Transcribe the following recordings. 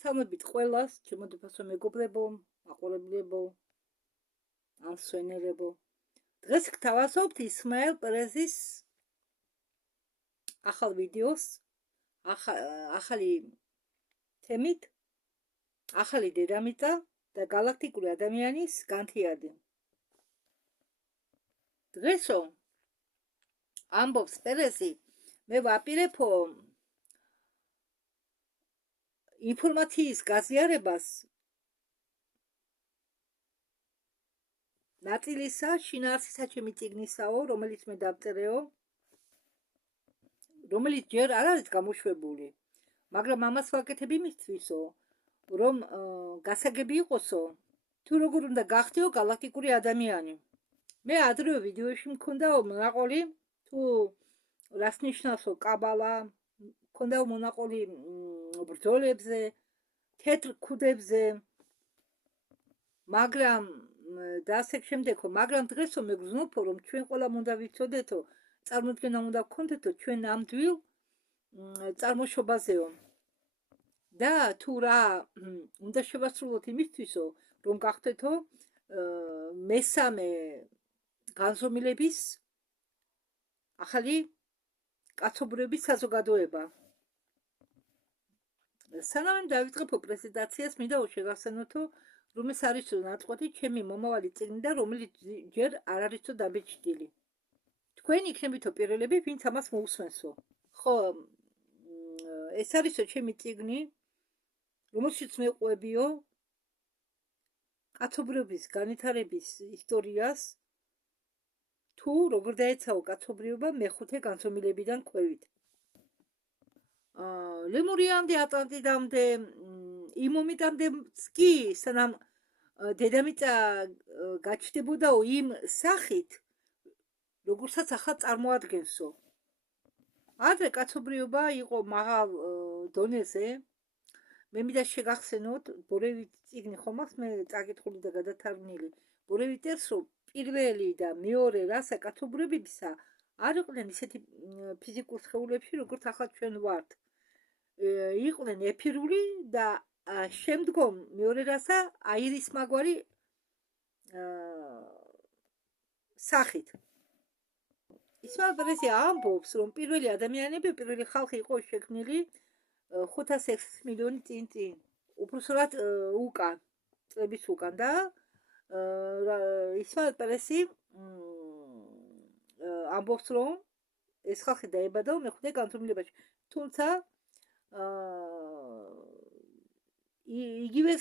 მოგესალმებით ყველას, ჩემო დაფასო მეგობრებო, მაყურებლებო, ან მსვენელებო. დღეს გთავაზობთ ისმაელ პერეზის ახალ ვიდეოს, ახალი თემით, ახალი დედამიწა და galaktikuri ადამიანის განთიადი. დღესო ამბობს პერეზი, მე ვაპირებო ინფორმაციის გაზიარებას ნაწილისა შინაარსისა ჩემი წიგნისაო, რომელიც მე დავწერეო, რომელიც ჯერ არ არის გამოშვებული, მაგრამ ამას ვაკეთებ იმისთვისო, რომ გასაგები იყოსო, თუ როგორ უნდა გახდეო galaktikuri ადამიანი. მე ადრევე ვიდეოში მქონდაო მონაყოლი, თუ რას ნიშნავსო კაბალა, მქონდაო მონაყოლი ბრძოლებზე, თეთრ ქუდებზე, მაგრამ და ასე შემდეგო, მაგრამ დღესო მე გრძნობო, რომ ჩვენ ყველამ უნდა ვიცოდეთო, წარმოდგენა უნდა გქონდეთო ჩვენ ნამდვილ წარმოშობაზეო. და თუ რა უნდა შევასრულოთ იმისთვისო, რომ გახდეთო მესამე განზომილების ახალი კაცობრიობის საზოგადოება. სანამ დავიწყებო პრეზენტაციას, მინდა შეგახსენოთო, რომ ეს არის ნაწყვეტი ჩემი მომავალი წიგნიდან, რომელიც ჯერ არ არისო დაბეჭდილი. თქვენ იქნებითო პირველები, ვინც ამას მოусმენსო. ხო, ეს არისო ჩემი წიგნი, რომელშიც მე ყვებიო კაცობრიობის განვითარების ისტორიას, თუ როგორ დაეცაო კაცობრიობა მეხუთე განზომილებიდან ქვევით. ლემურიამდე, ატლანტიდამდე, იმ მომენტამდე კი, სანამ დედამიწა გაჩნდებოდაო იმ სახით, როგორცაც ახლა წარმოადგენსო. ადრე კაცობრიობა იყო მაღალ დონეზე. მე მინდა შეგახსენოთ, ბორევით წიგნი ხომ აქვს მე წაკითხული და გადათარგმნილი. ბორევით წერს, რომ პირველი და მეორე რასა კაცობრიობებისა არ იყვნენ ისეთი ფიზიკურ სხეულებში, როგორც ახლა ჩვენ ვართ. იყვნენ ეფირული და შემდგომ მეორე რასა აირისმაგვარი სახით. ისმაელ პერეზი ამბობს, რომ პირველი ადამიანები, პირველი ხალხი იყო შექმნილი 506 მილიონი წინ. უბრალოდ უკან, წლების უკან და ისმაელ პერეზი ამბობს, რომ ეს ხალხი დაიბადა მეხუთე განზომილებაში. თუმცა იგივე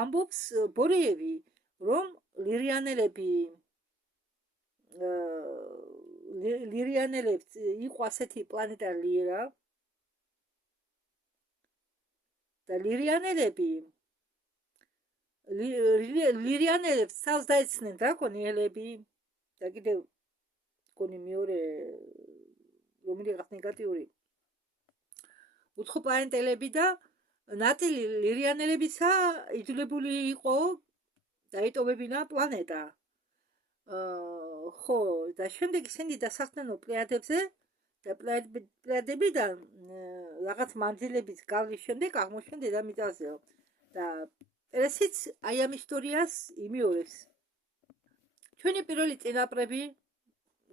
ამბობს ბორეევი, რომ ლირიანელებს იყო ასეთი პლანეტა ლირა და ლირიანელებს თავს დაეცნენ დრაკონიელები და კიდევ მგონი მეორე რომელიღაც ნეგატიური უცხოპლანეტელები და ნაწილი ლირიანელებისა იძულებული იყო დაეტოვებინა პლანეტა. ხო, და შემდეგ ისინი დასახლდნენ პლეიადებზე და პლეიადებიდან რაღაც მანძილების გავლის შემდეგ აღმოჩნდნენ დედამიწაზეო. და პერეზიც აი ამ ისტორიას იმეორებს. ჩვენი პირველი წინაპრები,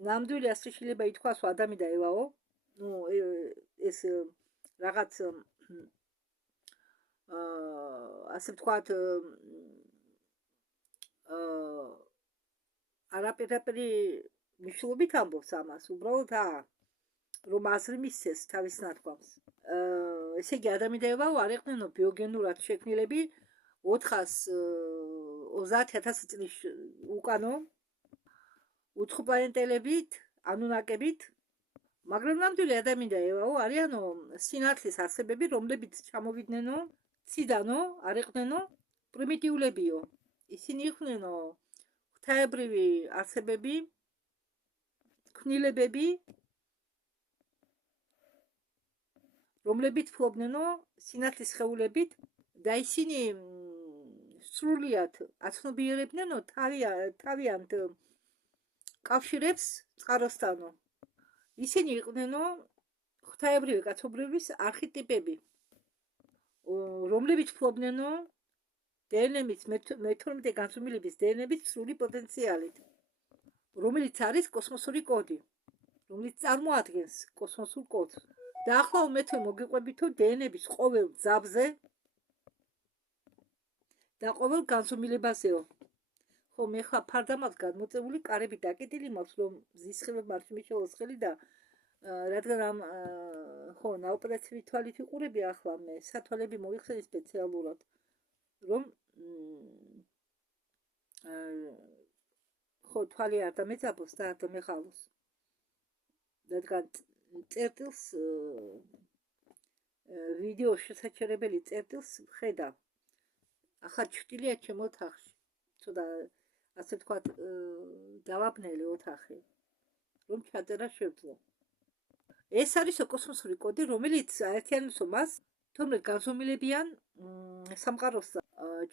ნამდვილი ასე შეიძლება ითქვას, ადამი და ევაო, ეს რაღაც ასე ვთქვათ არაპირდაპირი მნიშვნელობით ამბობს ამას, უბრალოდ რომ აზრი მისცეს თავის ნათქვამს. ესე იგი, ადამი და ევაო არ იყვნენ ბიოგენურად შექმნილები 430,000 წლის უკანო უცხოპლანეტელებით, ანუნაკებით, მაგრამ ნამდვილი ადამი და ევაო არიანო სინათლის არსებები, რომლებიც ჩამოვიდნენო ციდანო, არ იყვნენო პრიმიტიულებიო. ისინი იყვნენო ღვთაებრივი არსებები, ქმნილებები, რომლებიც ფლობნენო სინათლის სხეულებით და ისინი სრულიად აცნობიერებნენო თავიანთ კავშირებს წყაროსთანო. ისინი იყვნენო ღვთაებრივი კაცობრიობის არქეტიპები. რომლებიც ფლობნენო დნმ-ის მე-12 განზომილების დნმ-ის სრული პოტენციალით, რომელიც არის კოსმოსური კოდი, რომელიც წარმოადგენს კოსმოსურ კოდს. და ახლა მეთქე მოგიყვებით, რომ დნმ-ის ყოველ ძაბზე და ყოველ განზომილებაზეო. ხო, მე ხა ფარდამად გადმოწეული კარები დაკეტილი მაქვს, რომ ზისხებებ არ შემიშველოს ხელი და რადგან ამ ხო, ნაოპერაციული თვალით ვიყურები ახლა მე სათვალები მოიხსენი სპეციალურად, რომ ხო, თვალი არ დამეწაბოს და არ დამეხალოს. რადგან წერტილს ვიდეო შესაჩერებელი წერტილს ხედავ. ახლა ჩრდილია ჩემ ოთახში. ცოტა ასე ვთქვათ, დავაბნელი ოთახი, რომ ჩაწერა შევძლო. ეს არის კოსმოსური კოდი, რომელიც აერთიანებს მას, თუმცა განზომილებიან სამყაროს.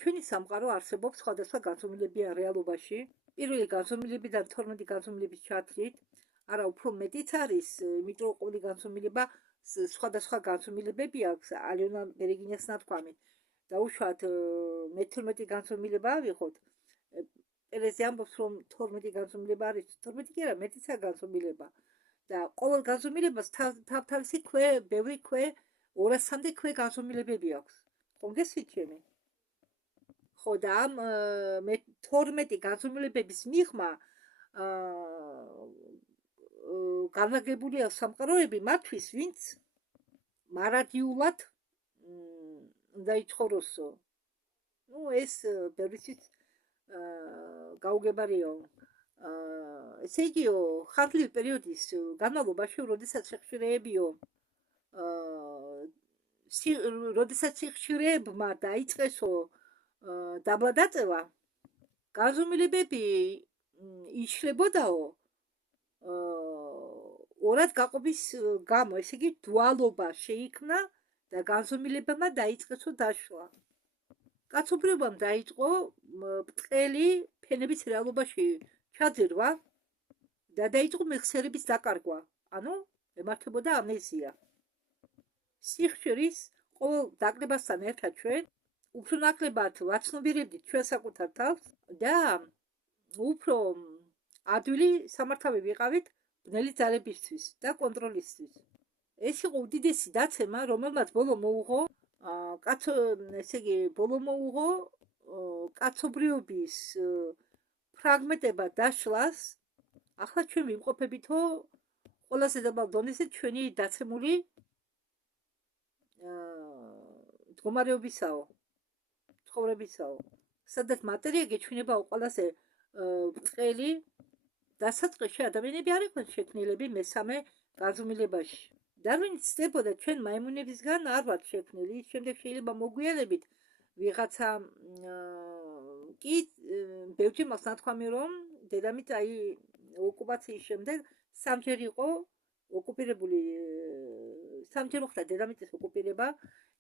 ჩვენი სამყარო არსებობს სხვადასხვა განზომილებიან რეალობაში. პირველი განზომილებიდან 12 განზომილების ჩათვლით, არა უფრო მეტიც არის, იმიტომ რომ ყოველი განზომილება სხვადასხვა განზომილებები აქვს, ალიონა ბერეგინას ნათქვამით. დაუშვათ მე-12 განზომილება ავიღოთ. ელეზე ამბობს, რომ 12 განზომილება არის, 12 კი არა, მეტიცაა განზომილება. და ყოველ განზომილებას თავთავისი ქვე, ბევრი ქვე, 200-მდე ქვე განზომილებები აქვს. ხო გესმით ჩემი? ხო, და ამ მე-12 განზომილებების მიღმა განლაგებულია სამყაროები მათთვის, ვინც მარადიულად უნდა იცხოვროსო. ეს ბევრისთვის გაუგებარიო. ესე იგიო, ხანძლივი პერიოდის განმავლობაში, როდესაც შეხშირეებიო, როდესაც შეხშირეებმა დაიწყესო დაბლადაწევა, განზომილებები იშლებოდაო ორად გაყოფის გამო, ესე იგი დუალობა შეიქმნა და განზომილებებმა დაიწყესო დაშლა. კაცობრიობამ დაიწყო ბრტყელი ფენების რეალობაში ჩაძირვა და დაიწყო მეხსიერების დაკარგვა, ანუ ემართებოდა ამნეზია. სიხშირის ყოველ დაკლებასთან ერთად ჩვენ უფრო ნაკლებად ვაცნობიერებდით ჩვენ საკუთარ თავს და უფრო ადვილი სამართავი ვიყავით ბნელი ძალებისთვის და კონტროლისთვის. ეს იყო უდიდესი დაცემა, რომელმაც ბოლო მოუღო ესე იგი, ბოლო მოუღო კაცობრიობის ფრაგმენტებად დაშლას. ახლა ჩვენ ვიმყოფებითო ყველაზე დაბალ დონეზე ჩვენი დაცემული მდგომარეობისაო, ცხოვრებისაო. სადაც მატერია გეჩვენებაო ყველაზე ბრტყელი დასაწყისში ადამიანები არ იყვნენ შექმნილები მესამე განზომილებაში. დარვინი ცდებოდა ჩვენ მაიმუნებისგან არ ვართ შექმნილი, შემდეგ შეიძლება მოგვიანებით ვიღაცა კი ბევრჯერ მაქვს ნათქვამი, რომ დედამიწა აი ოკუპაციის შემდეგ სამჯერ იყო ოკუპირებული, სამჯერ მოხდა დედამიწის ოკუპირება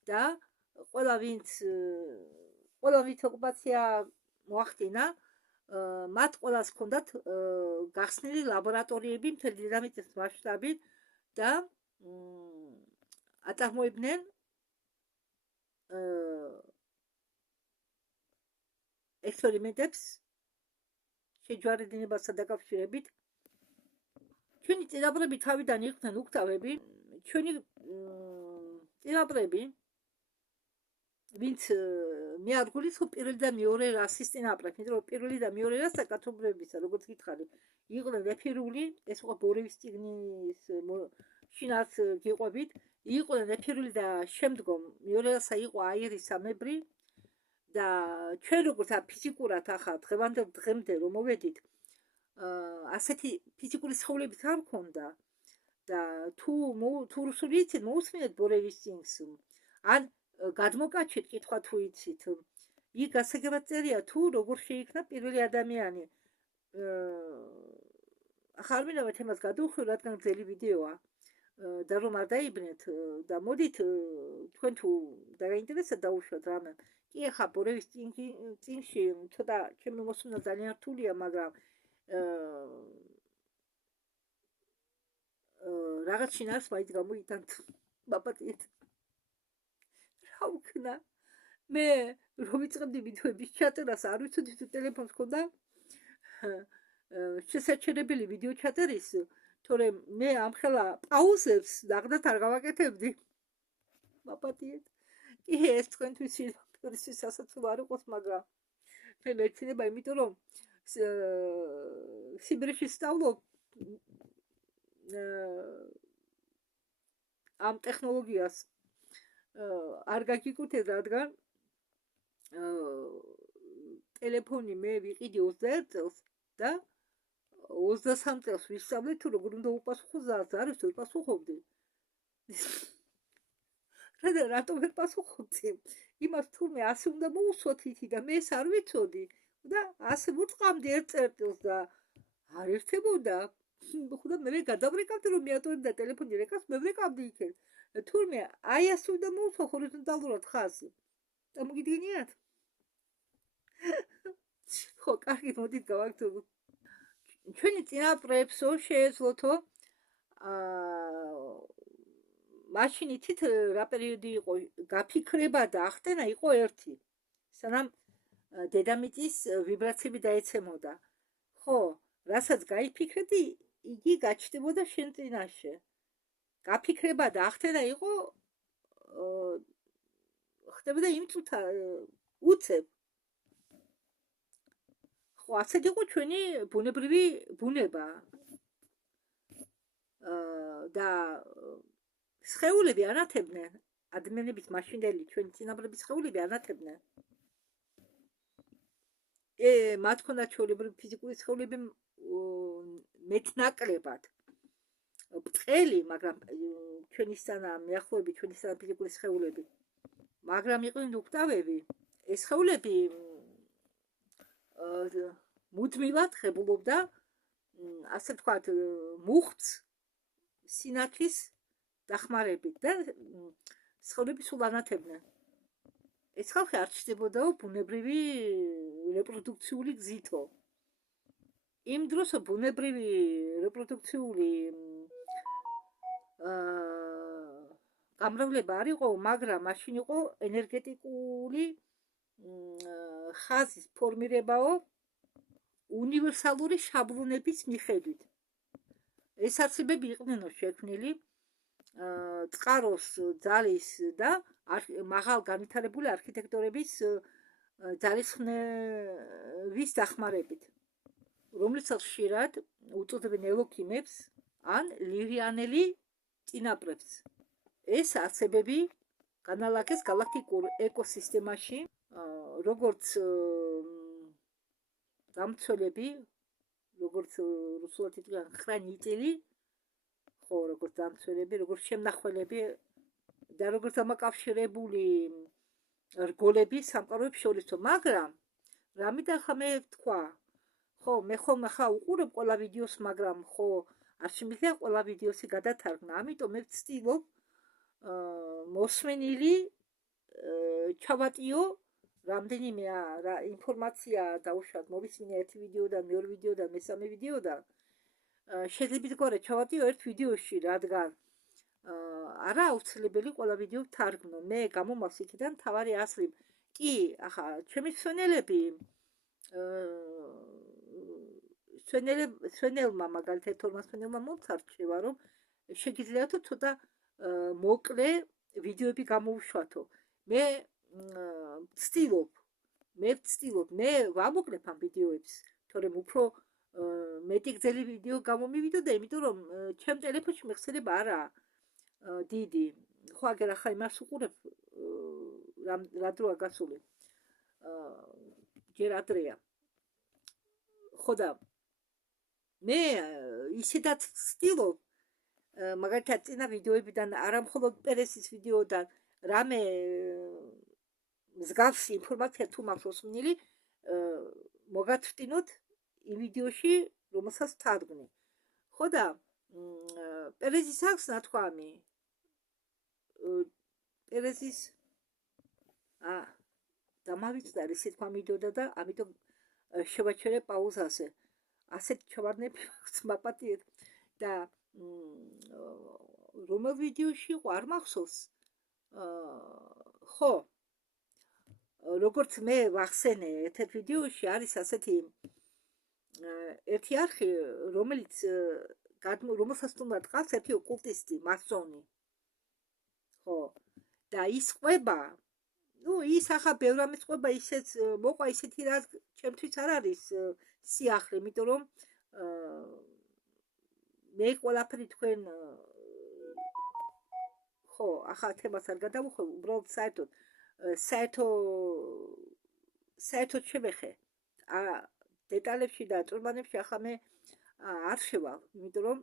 და ყველა ვინც ოკუპაცია მოახდინა, მათ ყველას ჰქონდათ გახსნილი ლაბორატორიები მთელი დედამიწის მასშტაბით და აწარმოებდნენ ექსპერიმენტებს შეჯვარედინებასთან დაკავშირებით. ჩვენი წინაპრები თავიდან იყვნენ უკტავები, ჩვენი წინაპრები, ვინც მე არ გულისხმობ პირველი და მეორე რასის წინაპრებს, იმიტომ რომ პირველი და მეორე რასა კაცობრიობისა, როგორც გითხარი, იყვნენ ეფირული, ეს იყო ბორევის წიგნის შინაც გიყვებით, იყვნენ ეფირული და შემდგომ მეორე რასა იყო აირისამებრი და ჩვენ როგორც ფიზიკურად ახლა დღევანდელ დღემდე რომ მოვედით, ასეთი ფიზიკური ცხოვრებით არ მქონდა და თუ რუსული იცით, მოусმინეთ ბორევის წიგნს, ან გადმოკაჩეთ კითხვა თუ იცით, იქ გასაგებად წერია თუ როგორ შეიქმნა პირველი ადამიანი. ახლა არ მინდა თემას გადავხვიო, რადგან გრძელი ვიდეოა და რომ არ დაიბნეთ და მოდით თქვენ თუ დაგაინტერესებთ დაუშვათ რამე. კი, ახლა ბორევის წიგნში ცოტა ჩემი მოსვენა ძალიან რთულია, მაგრამ რაღაც შინაარს მაინც გამოიტანთ. მაპატიეთ. რა ჩავქნა. მე რომ ვიწყებდი ვიდეოების ჩაწერას, არ ვიცოდი თუ ტელეფონს ხონდა შესაჩერებელი ვიდეო ჩაწერის, თორემ მე ამხელა პაუზებს ნახდათ არ გავაკეთებდი. მაპატიეთ. კი, ეს თქვენთვის პირველისთვის სასაცილო არ იყოს, მაგრამ მე მეცნება, იმიტომ რომ სიბირში სწავლობ ამ ტექნოლოგიას არ გაგიკუთეთ, რადგან ტელეფონი მე ვიყიდი 21 წელს და 23 წელს ვისწავლე თუ როგორ უნდა უპასუხო ზალს, არ ვიცი, ვიპასუხობდი. რატომ ვერ პასუხობდი? იმას თურმე 100 უნდა მოусვათ ითი და მე ეს არ ვიცოდი და 100 ვუწყამდი ერთ წერტილს და არ ერთებოდა. ხოდა მე გადავრეკავდი რომ მეატოვებ და ტელეფონი რეკავს, მე ვრეკავდი იქეთ. თურმე აი 100 უნდა მოусვა ჰორიზონტალურად ხაზი. დამოგიდგენიათ? ხო, კარგი, მოდით გავაგრძელოთ. ჩვენი წინაპრებსო შეეძლოთო მაშინით რა პერიოდი იყო გაფიქრება და ახტენა იყო ერთი, სანამ დედამიწის ვიბრაციები დაეცემოდა. ხო, რასაც გაიფიქრდი, იგი გაჩნდებოდა შენ წინაშე. გაფიქრება და ახტენა იყო ხდებოდა იმ წუთა უცებ. ხო, ასეთ იყო ჩვენი ბუნებრივი ბუნება. და სხეულები ანათებდნენ, ადამიანების მაშინდელი ჩვენი წინაპრების სხეულები ანათებდნენ. მათ ჰქონდათ ჩვეულებრივი ფიზიკური სხეულები მეტნაკლებად ბრწყელი, მაგრამ ჩვენისთანა მიახლოებით ჩვენისთანა ფიზიკური სხეულები, მაგრამ იყვნენ უკტავები. ეს სხეულები მუდმივად ხებულობდა, ასე ვთქვათ, მუხტს სინათლის დახმარებით და სხეულები სულ ანათებდნენ. ეს ხალხი არ ჩნდებოდაო ბუნებრივი რეპროდუქციული გზითო. იმ დროს ბუნებრივი რეპროდუქციული გამრავლება არ იყო, მაგრამ მაშინ იყო ენერგეტიკული ხაზის ფორმირებაო უნივერსალური შაბლონების მიხედვით. ეს არსებები იყვნენო შექმნილი წყაროს ძალის და მაღალ განვითარებული არქიტექტორების ძალისხმევის დახმარებით, რომლითაც ხშირად უწოდებენ ელოქიმებს ან ლირიანელი წინაპრებს. ეს არსებები განალაგეს galaktikურ ეკოსისტემაში, როგორც დამცველები, როგორც რუსულად იტყვიან ხრანიტელი, ხო, როგორც დამცველები, როგორც შემნახველები და როგორც დამაკავშირებული რგოლები სამყაროებს შორისო. მაგრამ რამიდან ხა მე ვთქვა, ხო, მე ხომ ხა უყურებ ყველა ვიდეოს, მაგრამ ხო არ შემიძლია ყველა ვიდეოსი გადათარგმნა. ამიტომ მე ვცდილობ მოსმენილი ჩავატიო რამდენიმე ინფორმაცია დაუშვათ, მოვისმინე ერთი ვიდეოდან, მეორე ვიდეოდან, მესამე ვიდეოდან. შეიძლება გქონდეს ჩავატიო ერთ ვიდეოში, რადგან არა აუცილებელი ყველა ვიდეო ვთარგმნო. მე გამომავს იქიდან თავარი ასლი. კი, ახლა ჩემი მსვენელები მსვენელმა, მაგალითად თორმა მსვენელმა მომწარჩევა, რომ შეგიძლიათო ცოტა მოკლე ვიდეოები გამოუშვათო. მე ვცდილობ, მე ვამოკლებ ამ ვიდეოებს, თორემ უფრო მეტი გრძელი ვიდეო გამომივიდო და იმიტომ რომ ჩემ ტელეფონში მეხსენება არაა დიდი. ხო, აგერ ახლა იმას უყურებ, რა დროა გასული. ჯერ ადრეა. ხო და მე ისედაც ვცდილობ, მაგალითად წინა ვიდეოებიდან, არა მხოლოდ პერესის ვიდეოდან, რამე მსგავსი ინფორმაცია თუ მაქვს მოსმენილი, მოგაწვდინოთ იმ ვიდეოში, რომელსაც ვთარგმნი. ხო და პერესის აქვს ნათქვამი. პერესის დამავიწყდა ისე თქვა მიდოდა და ამიტომ შევაჩერე პაუზაზე. ასეთ ჩავარდნები მაქვს, მაპატიეთ და რომელ ვიდეოში იყო არ მახსოვს. ხო, როგორც მე ვახსენე ერთ-ერთ ვიდეოში არის ასეთი ერთი არხი, რომელიც რომელსაც თუნდაც ყავს ერთი ოკულტისტი, მასონი. ხო, და ის ყვება, ის ახლა ბევრ რამეს ყვება, ისეც მოყვა ისეთი რაც ჩემთვის არ არის სიახლე, იმიტომ რომ მე ყველაფერი თქვენ ხო, ახლა თემას არ გადავუხვევ, უბრალოდ საერთოდ შევეხე. დეტალებში და ჭურბანებში ახლა მე არ შევალ, იმიტომ რომ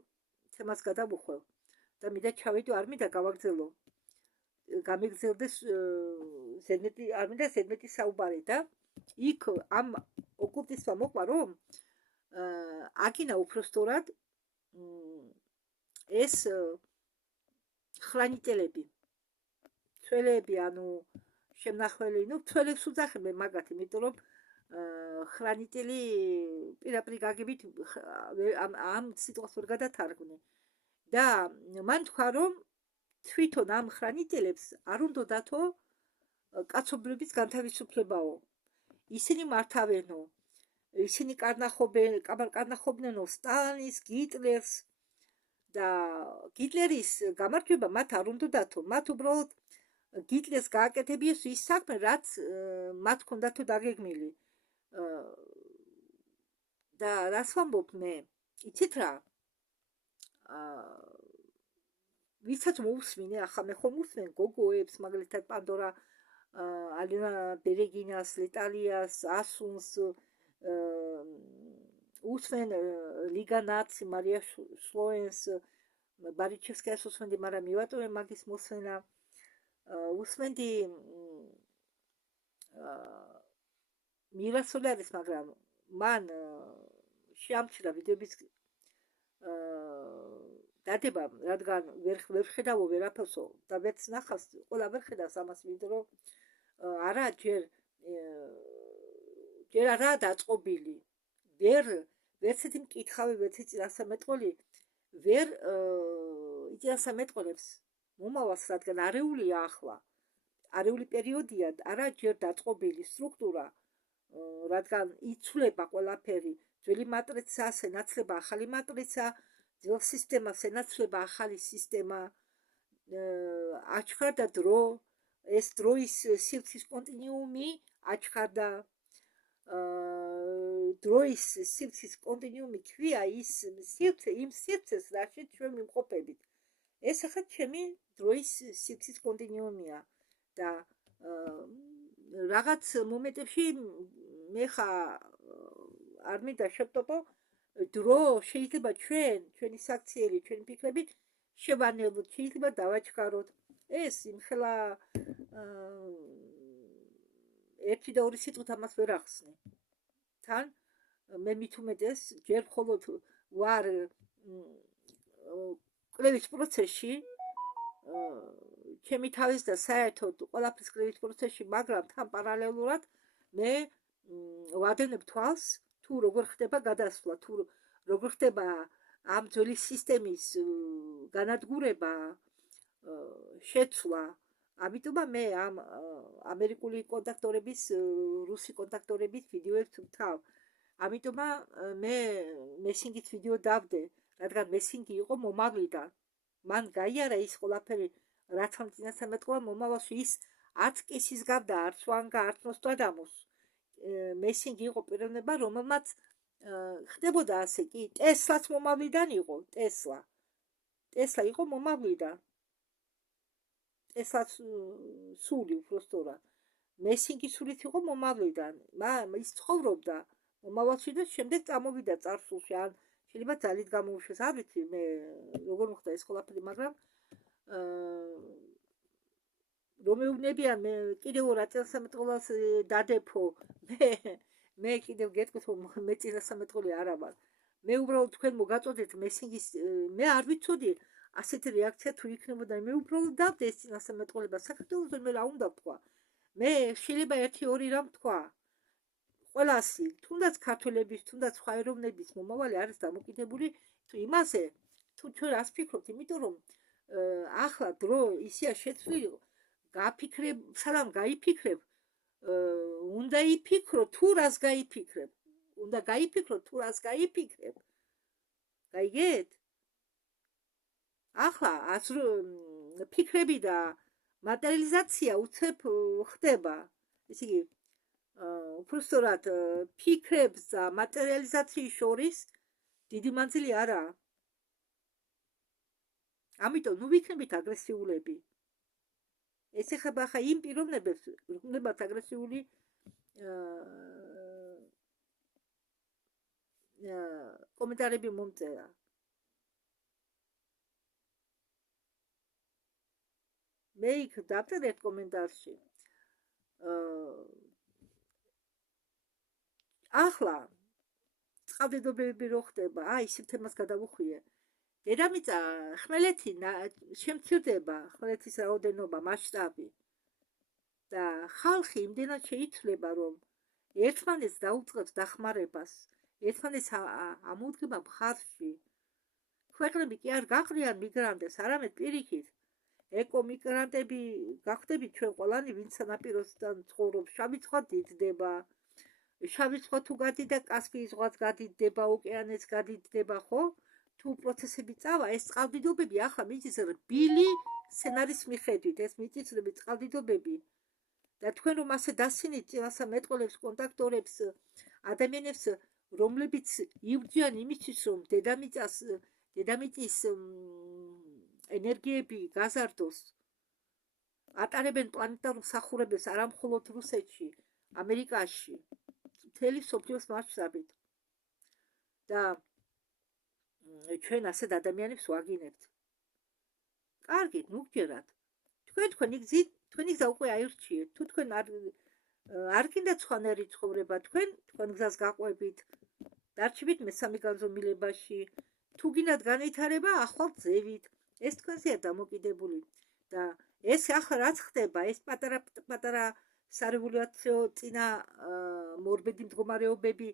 თემას გადავუხვევ და მინდა ჩავიდო, არ მინდა გავაგრძელო. გამიგრძელდეს არ მინდა ზედმეტი საუბარი და იქ ამ ოკულტისტმა მოყვა, რომ აგინა უпростоრად ეს ხრანიტელები, ცველები, ანუ შემნახველი, ცველებს უძახებენ მაგათ, იმიტომ რომ ხრანიტელი პირაპრი გაგებით ამ სიტყვას ვერ გადათარგმნე და მან თქვა, რომ თვითონ ამ ხრანიტელებს არ უნდათო კაცობრიობის განთავისუფლებაო. ისინი მართავენო, ისინი კარნახობნენო სტალინის, გიტლერს და გიტლერის გამარჯვება მათ არ უნდათო, მათ უბრალოდ გიტლერს გააკეთებიეს ის საქმე, რაც მათ ჰქონდათო დაგეგმილი. და რას ვამბობ მე, იცით რა, ვისაც მოусმინე, ახლა მე ხომ უსმენ გოგოებს, მაგალითად პანდორა ალენა ბერეგინას, ლეტალიას, ასუნს, უსმენ ლიგა ნაცი, მარია შლოენს, ბარიჩევსკაიას უსმენდი, მაგრამ მივატოვე მაგის მოსმენა, უსმენდი მირა სოლარის, მაგრამ მან შეამჩნია ვიდეოების დადება, რადგან ვერ ხედავო ვერაფერსო და ვერც ნახავს, ყველა ვერ ხედავს ამას, იმიტომ რომ არა ჯერ არაა დაწყობილი, ვერცეთი მკითხავი, ვერცეთი წინასამეტყველი ვერ იწინასამეტყველებს მომავალს, რადგან არეულია ახლა, არეული პერიოდია, არა ჯერ დაწყობილი სტრუქტურა, რადგან იცვლება ყველაფერი, ძველი მატრიცა, ენაცვლება ახალი მატრიცა, ძველ სისტემას ენაცვლება ახალი სისტემა, აჩქარდა დრო, ეს დროის სივრცის კონტინიუმი აჩქარდა, დროის სივრცის კონტინიუმი ქვია იმ სივრცეს, რაშიც ჩვენ ვიმყოფებით. ეს ახლა ჩემი დროის სივრცის კონტინიუმია და რაღაც მომენტებში მე ხა არ მინდა შევტოტო, დრო შეიძლება ჩვენი საქციელი, ჩვენი ფიქრებით შევანელოთ, შეიძლება დავაჩქაროთ. ეს იმხელა ერთი და ორი სიტყვით ამას ვერ ახსნე. თან მე მით უმეტეს ჯერ მხოლოდ ვარ კვლევის პროცესში, ჩემი თავის და საერთოდ ყველაფრის კვლევის პროცესში, მაგრამ თან პარალელურად მე ვადენებ თვალს, თუ როგორ ხდება გადასვლა, თუ როგორ ხდება ამ ძველი სისტემის განადგურება, შეცვლა. ამიტომ მე ამ ამერიკული კონტაქტორების, რუსი კონტაქტორების ვიდეოებს ვთავ. ამიტომ მე მესინგით ვიდეო დავდე, რადგან მესინგი იყო მომავლიდან. მან გაიარა ის ყველაფერი, რაც ამ წინასამეტყველა მომავალში ის არც კისის გავდა, არც ვანგა, არც ნოსტრადამუს. მესინგი იყო პიროვნება, რომელმაც ხდებოდა ასე კი, ტესლაც მომავლიდან იყო, ტესლა იყო მომავლიდან. ტესლაც სული უბრალოდ. მესინგი სულით იყო მომავლიდან. ის ცხოვრობდა მომავალში და შემდეგ წამოვიდა წარსულში, ან შეიძლება ძალით გამოუშვეს, არ ვიცი მე როგორ მოხდა ეს ყველაფერი, მაგრამ რომ მეუბნებიან მე კიდევ რა წინასამეტყველას დადეფო, მე კიდევ გეტყვით, რომ მე წინასამეტყველი არა ვარ. მე უბრალოდ თქვენ მოგაწოდეთ მესინგის, მე არ ვიცოდი ასეთი რეაქცია თუ იქნებოდა, მე უბრალოდ დავდე ეს წინასამეტყველება, საქართველოს მე რა უნდა ვთქვა. მე შეიძლება 1-2 რამ ვთქვა. ყველასი, თუნდაც ქართველების, თუნდაც სხვა ეროვნების მომავალი არის დამოკიდებული თუ იმაზე, თუ ჩვენ რას ფიქრობთ, იმიტომ რომ ახლა დრო ისეა შეცვლილი, გააფიქრებ, სანამ გაიფიქრებ, უნდა იფიქრო თუ რას გაიფიქრებ. უნდა გაიფიქრო თუ რას გაიფიქრებ. გაიგეთ? ახლა ფიქრები და მატერიალიზაცია უცებ ხდება. ესე იგი, უბრალოდ ფიქრებს და მატერიალიზაციის შორის დიდი მანძილი არაა. ამიტომ ნუ ვიქნებით აგრესიულები. ეს ეხება ხა იმ პიროვნებებს, რომლებსაც აგრესიული კომენტარები მომწერა. მე იქ დავწერე ერთ კომენტარში. ახლა წყალდიდობები რო ხდება, ისევ თემას გადავუხვიე. დედამიწა ხმელეთი შემცირდება, ხმელეთის რაოდენობა, მასშტაბი. და ხალხი იმდენად შეიცვლება, რომ ერთმანეთს დაუწყებს დახმარებას, ერთმანეთს ამოუდგება მხარში. ქვეყნები კი არ გაყრიან მიგრანტებს, არამედ პირიქით. ეკომიგრანტები გახვდებით ჩვენ ყველანი, ვინც სანაპიროსთან ცხოვრობს, შავი ზღვა დიდდება. შავი ზღვა თუ გადიდა, კასპიის ზღვაც გადიდება, ოკეანეც გადიდება, ხო? თუ პროცესები წავა, ეს წყალდიდობები ახლა მიწის რბილი სცენარის მიხედვით, ეს მიწისძვრები წყალდიდობები და თქვენ რომ ასე დასინით ასა მეტყოლებს, კონტაქტორებს, ადამიანებს, რომლებიც იბრძვიან იმისთვის, რომ დედამიწის ენერგიები გაზარდოს, ატარებენ პლანეტარულ მსახურებებს არა მხოლოდ რუსეთში, ამერიკაში, მთელი მსოფლიოს მასშტაბით. და ჩვენ ასეთ ადამიანებს ვაგინებთ. კარგით, ნუ გჯერათ. თქვენი გზა უკვე აირჩიეთ. თუ თქვენ არ გინდათ სხვანაირი ცხოვრება, თქვენ გზას გაყვებით, დარჩებით მესამე განზომილებაში. თუ გინდათ განვითარება, ახვალ ძევით. ეს თქვენზეა დამოკიდებული. და ეს ახლა რაც ხდება, ეს პატარა სარევოლუციო წინა მორბედი მდგომარეობები,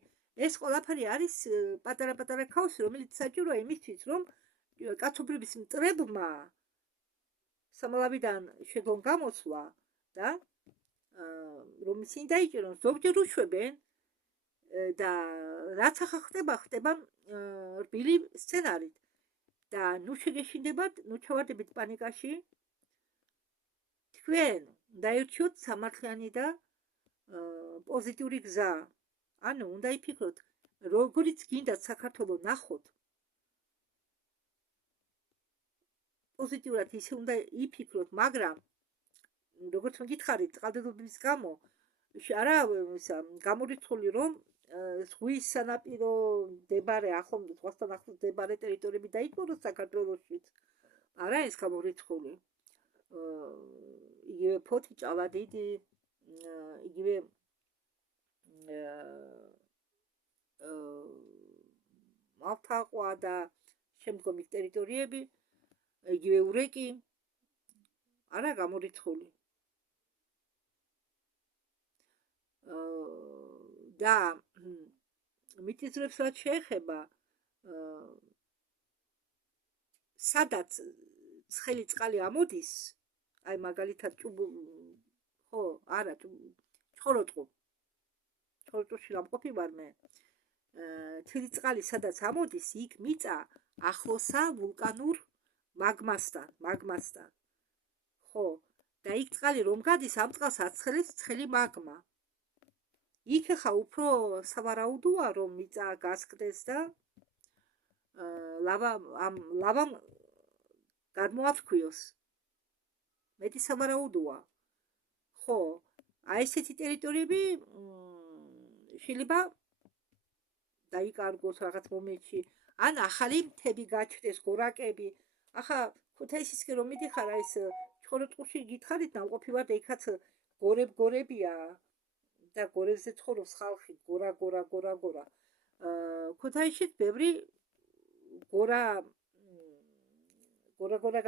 ეს ყველაფერი არის პატარა ქაოსი, რომელიც საჭიროა იმისთვის, რომ კაცობრიობის მტრებმა სამალავიდან შეგვონ გამოსვლა და რომ ისინი დაიჭირონ, ზოგჯერ უშვებენ და რაც ახლა ხდება რბილი სცენარით. და ნუ შეგეშინდებათ, ნუ ჩავარდებით პანიკაში. თქვენ დაირჩიოთ სამართლიანი და პოზიტიური გზა. ანუ უნდა იფიქროთ, როგორიც გინდათ საქართველოს ნახოთ. პოზიტიურად ისე უნდა იფიქროთ, მაგრამ როგორც მოგითხარით, წყალდიდობების გამო არა გამორიცხული, რომ ზღვის სანაპირო მდებარე, ზღვასთან ახლოს მდებარე ტერიტორიები დაიწყოროს საქართველოშიც. არა ეს გამორიცხული. იგივე ფოთი, ჭალადიდი, იგივე მალთაყვა და შემდგომი ტერიტორიები, იგივე ურეკი, არა გამორიცხული. და მიწისძვრებს რაც შეეხება, სადაც ცხელი წყალი ამოდის, აი მაგალითად ხო, არა, ჩხოროწყუში გამყოფი ვარ მე. თბილი წყალი სადაც ამოდის, იქ მიწა ახლოსა ვულკანურ მაგმასთან. ხო, და იქ წყალი რომ გადის, ამ წყალს აცხელებს ცხელი მაგმა. იქ ხა უფრო სავარაუდოა, რომ მიწა გასკდეს და ლავამ გადმოაფრქვიოს. მეტი სავარაუდოა. ხო, აი ესეთი ტერიტორიები შეიძლება დაიკარგოს რაღაც მომენტში, ან ახალი მთები გაჩნდეს, გორაკები. ახლა ქუთაისისკენ რომ მიდიხარ, ეს ჩხოროწყუში გითხარით, ნავყოფი ვარ და იქაც გორებია და გორებზე ცხოვრობს ხალხი, გორა. ქუთაისშიც ბევრი გორა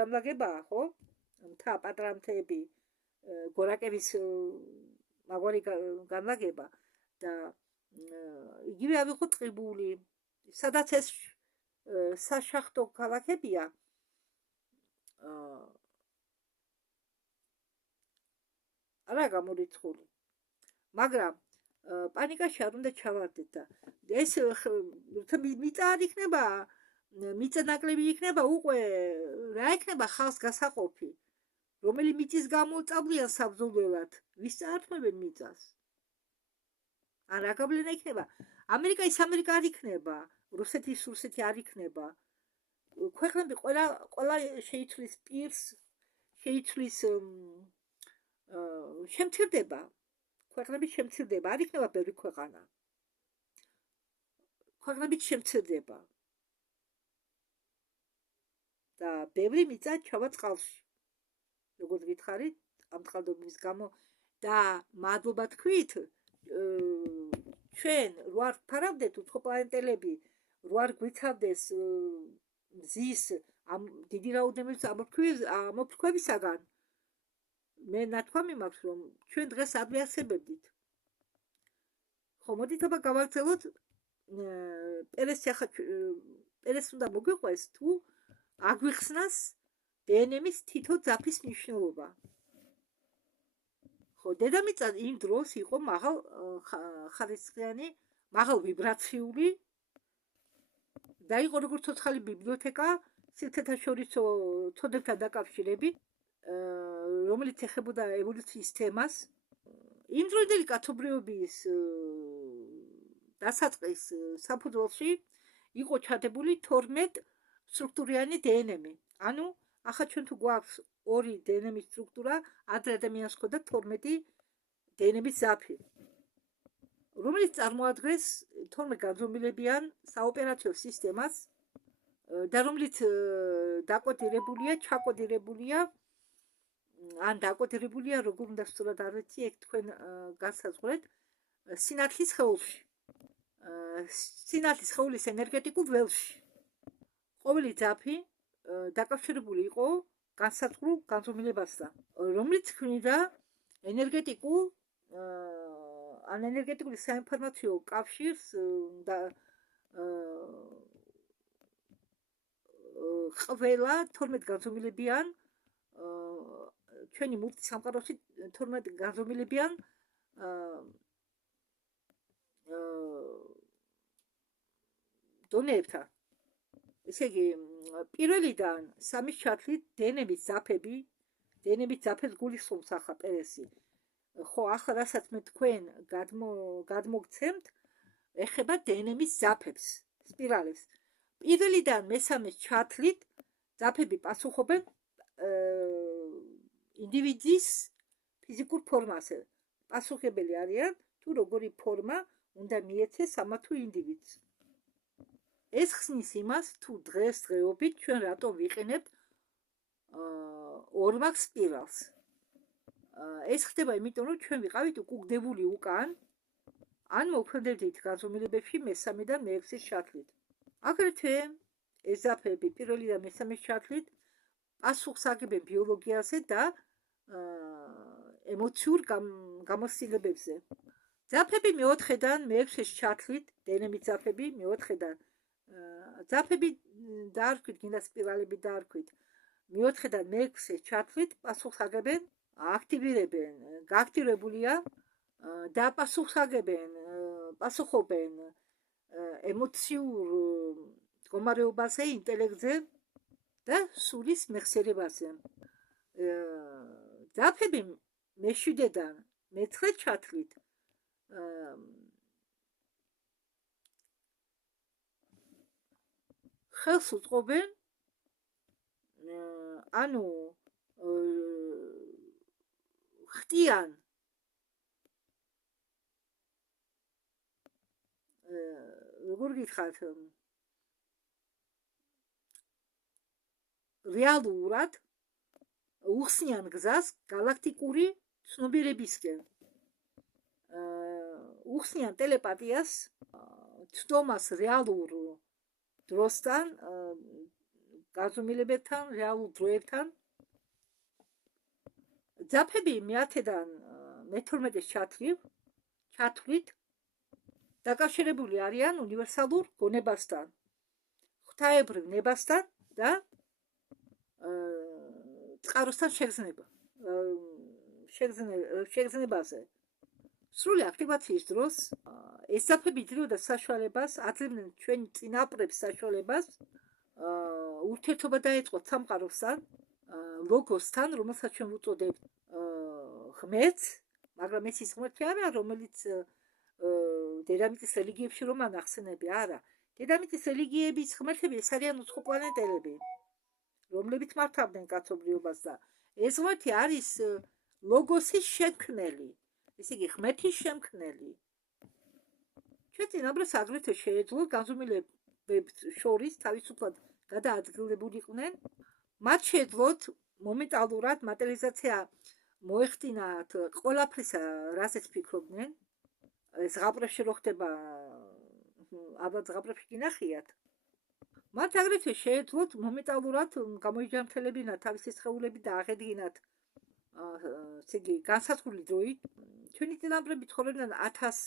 გამლაგებაა, ხო? მთა, პატარა მთები, გორაკების მაგვარი გამლაგება და იგივე ავიღოთ ყიბული, სადაც ეს საშახტო ქალაქებია. არა გამორიცხული. მაგრამ პანიკაში არ უნდა ჩავარდეთ და ეს მიწა არ იქნება, მიწა ნაკლები იქნება უკვე რა იქნება ხალხს გასაყოფი, რომელი მიწის გამო წავლიან საბრძოლველად, ვის წაართმევენ მიწას? ან რა გავლენა იქნება? ამერიკა არ იქნება, რუსეთი არ იქნება. ქვეყნები ყველა შეიცვლის პირს, შეიცვლის შემცირდება. ქვეყნები შემცირდება, არ იქნება ბევრი ქვეყანა. ქვეყნები შემცირდება. და ბევრი მიწა ჩავა წყალში. როგორც გითხარით, ამ წყალდობების გამო და მადლობა თქვით, ჩვენ რო არ ფარავდეთ უცხოპლანეტელები, რო არ გვიცავდეს მზის ამ დიდი რაოდენობის ამოფრქვევისაგან, მე ნათქვამი მაქვს, რომ ჩვენ დღეს არ ვიარსებებდით. ხო, მოდით აბა გავაგრძელოთ პერეს უნდა მოგვიყვეს თუ აგვიხსნას დნმ-ის თითო ძაფის მნიშვნელობა. ხო, დედამიწა იმ დროს იყო მაღალ ხარისხიანი, მაღალ ვიბრაციული და იყო როგორც ცოცხალი ბიბლიოთეკა სივრცეთაშორისო ცოდებთან დაკავშირებით, რომელიც ეხებოდა ევოლუციის თემას. იმდროინდელი კაცობრიობის დასაწყის საფუძველში იყო ჩადებული 12 სტრუქტურიანი დნმ. ანუ ახლა ჩვენ თუ გვაქვს 2 დნმ-ის სტრუქტურა, ადრე ადამიანს ჰქონდა 12 დნმ-ის ძაფი, რომელიც წარმოადგენს 12 განზომილებიან საოპერაციო სისტემას და რომელიც ჩაკოდირებულია ან დაკოდირებულია, როგორ უნდა სწორად არ ვიცი, ეგ თქვენ განსაზღვრეთ, სინათლის სხეულში. სინათლის სხეულის ენერგეტიკულ ველში. ყოველი ძაფი დაკავშირებული იყო განსაზღვრულ განზომილებასთან, რომელიც ქმნიდა ენერგეტიკული საინფორმაციო კავშირს და ყველა 12 განზომილებიან ჩვენი მუხტის სამყაროში 12 განზომილებიან დონეებთან. ესე იგი, პირველიდან 3-ის ჩათვლით დნმ-ის ძაფებს გულისხმობს ახლა პერესი. ხო, ახლა რასაც მე თქვენ გადმოგცემთ, ეხება დნმ-ის ძაფებს, სპირალებს. პირველიდან მესამეს ჩათვლით ძაფები პასუხობენ ინდივიდის ფიზიკურ ფორმაზე. პასუხებელი არიან თუ როგორი ფორმა უნდა მიეცეს ამა თუ ინდივიდს. ეს ხსნის იმას, თუ დღესდღეობით ჩვენ რატომ ვიყენებთ ორმაგ სპირალს. ეს ხდება იმიტომ, რომ ჩვენ ვიყავით უკუგდებული უკან, ან მოქმედებდით განზომილებებში მესამედან მეექვსეს ჩათვლით. აგრეთვე ეს ძაფები პირველიდან მესამეს ჩათვლით პასუხს აგებენ ბიოლოგიაზე და ემოციურ გამოცდილებებზე. ძაფები მეოთხედან მეექვსეს ჩათვლით, დნმ-ის ძაფები მეოთხედან ძაფები დაარქვით, გინდა სპირალები დაარქვით, მეოთხედან მეექვსეს ჩათვლით პასუხს აგებენ, აქტივირებენ, გააქტიურებულია და პასუხობენ ემოციურ მდგომარეობაზე, ინტელექტზე და სულის მეხსიერებაზე. ძაფები მე-7-დან მე-9 ჩათვლით ხელს უწყობენ, ანუ ხტიან როგორ გითხრათ, რეალურად უხსნიან გზას galaktikuri ცნობიერებისკენ. უხსნიან ტელეპათიას, ცდომას რეალურ დროსთან, განზომილებებთან, რეალურ დროებთან. ძაფები მე-10-დან მე-12-ეს ჩათვლით დაკავშირებული არიან უნივერსალურ გონებასთან, ღვთაებრივ ნებასთან და წყაროსთან შეგრძნებაზე. სრული აქტივაციის დროს ეს ძაფები იძლეოდა საშუალებას, აძლევდნენ ჩვენი წინაპრებს საშუალებას ურთიერთობა დაეწყოთ სამყაროსთან, ლოგოსთან, რომელსაც ჩვენ ვუწოდებთ ღმერთს, მაგრამ ეს ის ღმერთი არა, რომელიც დედამიწის რელიგიებში რომ ანახსენები, არა. დედამიწის რელიგიების ღმერთები ეს არიან უცხოპლანეტელები, რომლებიც მართავდნენ კაცობრიობას და ეს ღმერთი არის ლოგოსის შემქმნელი, ესე იგი ღმერთის შემქმნელი. ჩვენ წინაპრებს აგრეთვე შეეძლოთ განზომილებებს შორის თავისუფლად გადაადგილდებულიყვნენ, მათ შეეძლოთ მომენტალურად მატერიალიზაცია მოეხდინათ ყველაფრისა, რასაც ფიქრობდნენ. ზღაპრებში რო ხდება, ალბათ ზღაპრებში გინახიათ. მათ აგრეთვე შეეძლოთ მომენტალურად გამოიჯანმრთელებინათ თავისი სხეულები და აღედგინათ ესე იგი განსაზღვრული დროით. ჩვენი წინაპრები ცხოვრობდნენ 1000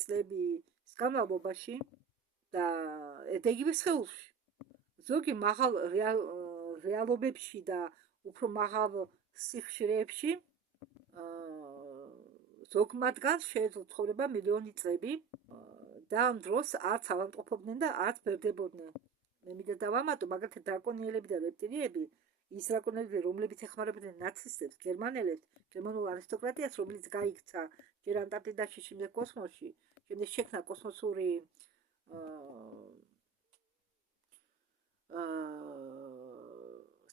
წლების განმავლობაში და დეგივე სხეულში. ზოგი მაღალ რეალობებში და უფრო მაღალ სიხშირეებში ზოგ მათგანს შეეძლო ცხოვრება მილიონი წლები და ამ დროს არც ავადმყოფობდნენ და არც ბერდებოდნენ. მე მინდა დავამატო, მაგალითად დრაკონიელები და რეპტილიები, ის დრაკონიელები, რომლებიც ეხმარებოდნენ ნაცისტებს, გერმანელებს, გერმანულ არისტოკრატიას, რომელიც გაიქცა ჯერ ანტარქტიდაში, შემდეგ კოსმოსში, შემდეგ შექმნა კოსმოსური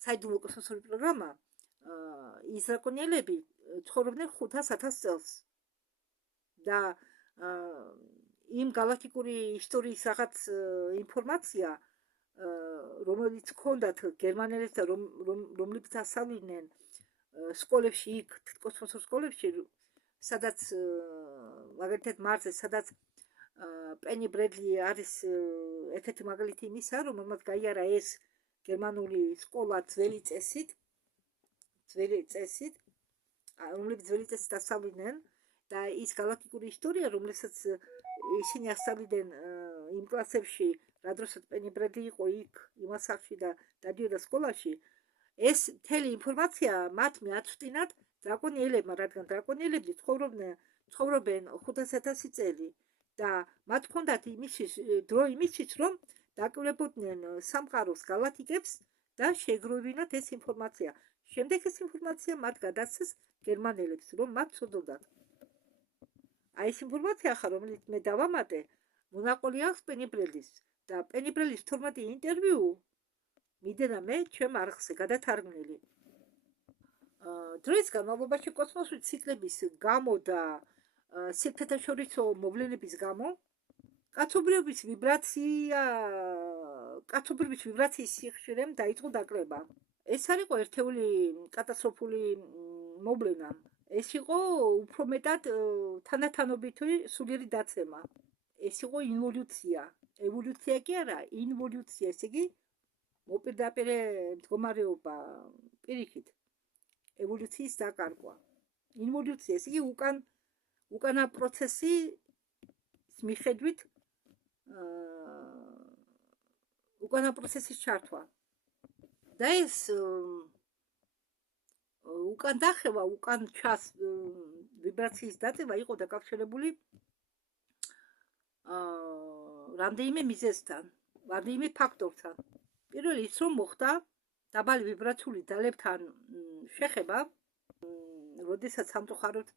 საიდუმლო კოსმოსური პროგრამა, ის დრაკონიელები ცხოვრობდნენ 500-1000 წელს და იმ galaktikuri ისტორიის რაღაც ინფორმაცია, რომელიც ჰქონდათ გერმანელებს და რომლებიც ასწავლიდნენ სკოლებში იქ, კოსმოსურ სკოლებში, სადაც მაგალითად მარსზე, სადაც პენი ბრედლი არის ერთ-ერთი მაგალითი იმისა, რომელმაც გაიარა ეს გერმანული სკოლა ძველი წესით, რომლებიც ძველი წესით ასწავლიდნენ და ის galaktikuri ისტორია, რომელსაც ისინი ასწავლიდნენ იმ კლასებში, რა დროსაც პენი ბრედლი იყო იქ იმ ასაკში და დადიოდა სკოლაში, ეს მთელი ინფორმაცია მათ მიაწვდინათ დრაკონიელებმა, რადგან დრაკონიელები ცხოვრობენ 500,000 წელი და მათ ჰქონდათ დრო იმისთვის, რომ დააკმაყოფილებდნენ სამყაროს galaktikებს და შეეგროვებინათ ეს ინფორმაცია. შემდეგ ეს ინფორმაცია მათ გადასცეს გერმანელებს, რომ მათ ცოდოდათ. აი ეს ინფორმაცია ხარ, რომელიც მე დავამატე, მონაყოლი აქვს პენი ბრედლის და პენი ბრედლის 12 ინტერვიუ მიდენა მე ჩემ არხზე გადათარგმნილი. დროის განმავლობაში კოსმოსური ციკლების გამო და სიკვდილთაშორისო მოვლენების გამო კაცობრიობის ვიბრაციის სიხშირემ დაიწყო დაკრება. ეს არ იყო ერთეული კატასტროფული მოვლენა. ეს იყო უფრო მეტად თანდათანობითი სულიერი დაცემა. ეს იყო ინვოლუცია. ევოლუცია კი არა, ინვოლუცია, ესე იგი მოპირდაპირე მდგომარეობა პირიქით. ევოლუციის დაკარგვა. ინვოლუცია, ესე იგი უკანა პროცესის მიხედვით უკანა პროცესის ჩართვა. და ეს უკან დახევა, უკან ჩას ვიბრაციის დაწევა იყო დაკავშირებული რამდენიმე მიზეზთან, რამდენიმე ფაქტორთან. პირველი ის რომ მოხდა დაბალი ვიბრაციული ძალებთან შეხება, როდესაც სამწუხაროდ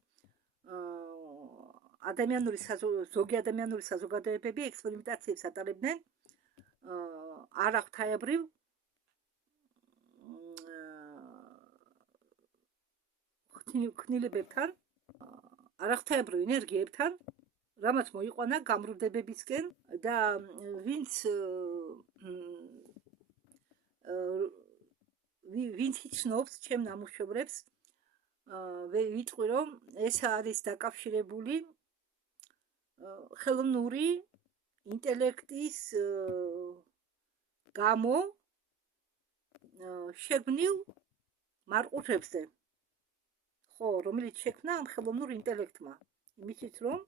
ზოგი ადამიანური საზოგადოებები ექსპერიმენტაციებს ატარებდნენ არაღვთაებრივ ქმნილებებთან, არაღვთაებრივ ენერგიებთან, რამაც მოიყვანა გამრუდებებისკენ და ვინც იცნობს ჩემ ნამუშევრებს, ვიტყვი რომ ეს არის დაკავშირებული ხელოვნური ინტელექტის გამო შექმნილ მარყურებზე, ხო, რომელიც შექმნა ამ ხელოვნურ ინტელექტმა, იმისთვის რომ